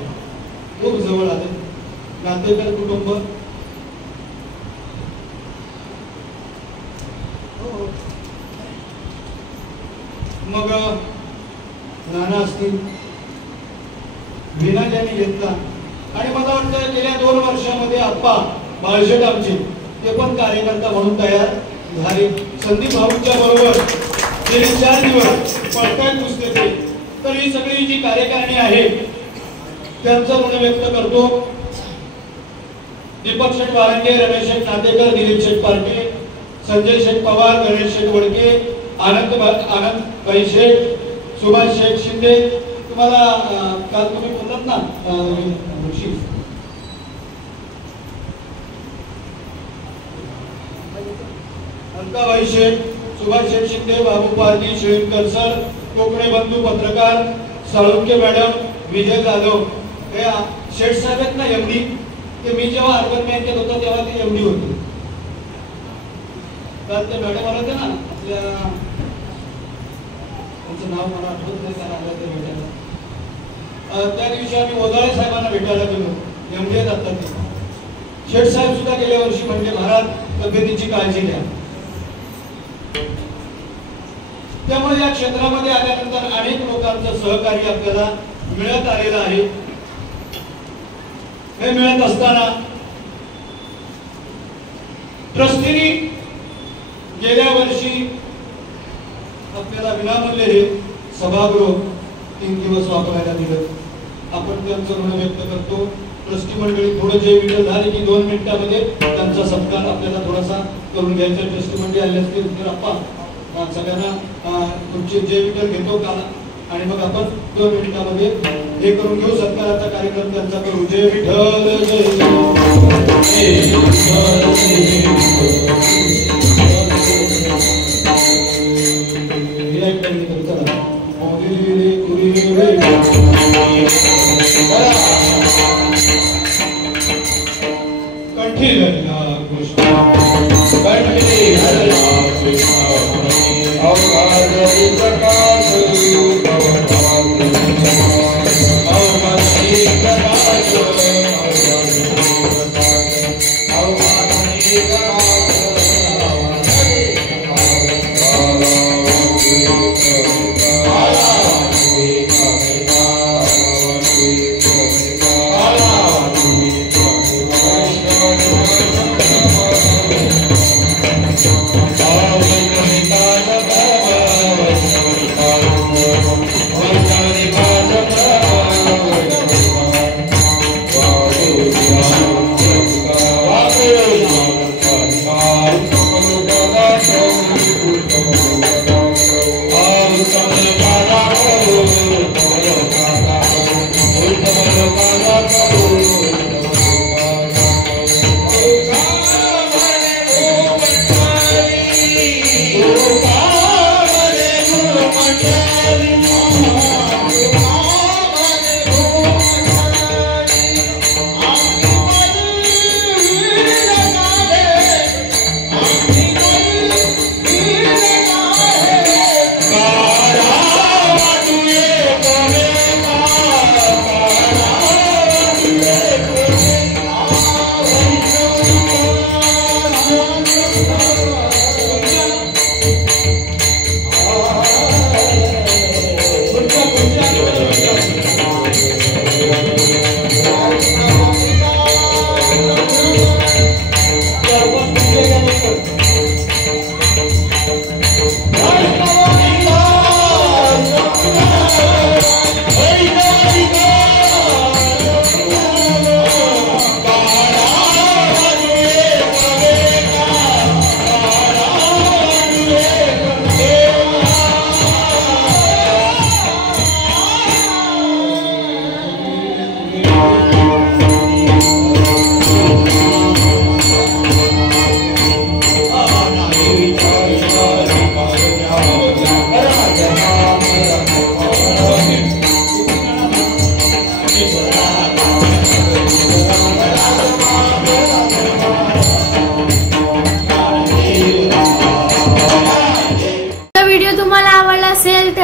खूप जवळ आले नातेकर कुटुंब. मग नाना असतील, विना ज्यांनी घेतला, आणि मला वाटतं गेल्या 2 वर्षामध्ये आप्पा बाळशेट आमचे ते पण कार्यकर्ता म्हणून तयार झाले. संदीप भाऊंच्या बरोबर गेले 4 दिवस पळताय पुस्तके. तर ही सगळी जी कार्यकारिणी आहे त्यांचं ऋण व्यक्त करतो. दीपक शेठ वारंगे, रमेश शेठ नातेकर, दिलीप शेठ पार्टे, संजय शेठ पवार, गणेश शेठ वडके, आनंद भाई शेठ, सुभाष शेठ शिंदे. तुम्हाला काल तुम्ही बोललात ना अंकाबाई शेठ, सुभाष शेठ शिंदे, बाबू पारधी, श्रीकर सर, कोकणे बंधू पत्रकार, साळुंके मॅडम, विजय जाधव, हे शेठ साहेब आहेत ना एमडी, ते मी जेव्हा अर्बन बँकेत होतो तेव्हा ते एमडी होते. तर ते मॅडम आले होते ना आपल्या, त्यांचं नाव मला आठवत नाही, त्याला आलं ते भेटायला. त्या दिवशी आम्ही ओदाळे साहेबांना भेटायला गेलो, एमडी आहेत आता ते. शेठ साहेब सुद्धा गेल्या वर्षी म्हणजे महाराज तब्येतीची काळजी घ्या. त्यामुळे या क्षेत्रामध्ये आल्यानंतर अनेक लोकांचं सहकार्य आपल्याला मिळत आलेलं आहे. हे मिळत असताना ट्रस्टीने गेल्या वर्षी आपल्याला विनामूल्य हे सभागृह 3 दिवस वापरायला दिलं. आपण त्यांचं ऋण व्यक्त करतो. ट्रस्टी मंडळी थोडं जे विचार झाले की 2 मिनिटांमध्ये त्यांचा सत्कार आपल्याला थोडासा करून घ्यायचा. ट्रस्टी मंडळी आले असतील तर आपण सगळ्यांना तुमची जय विठ्ठल घेतो काला आणि मग आपण 2 मिनिटांमध्ये हे करून घेऊ. सत्काराचा कार्यक्रम त्यांचा करू. जय विठ्ठल जय कंठी धरला कृष्ण कंठी धरला कृष्ण अवघारी प्रकाश अवघारी प्रकाश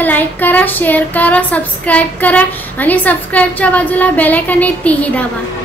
लाईक करा, शेअर करा, सबस्क्राईब करा आणि सबस्क्राईबच्या बाजूला बेल आयकॉन आहे तीही दाबा.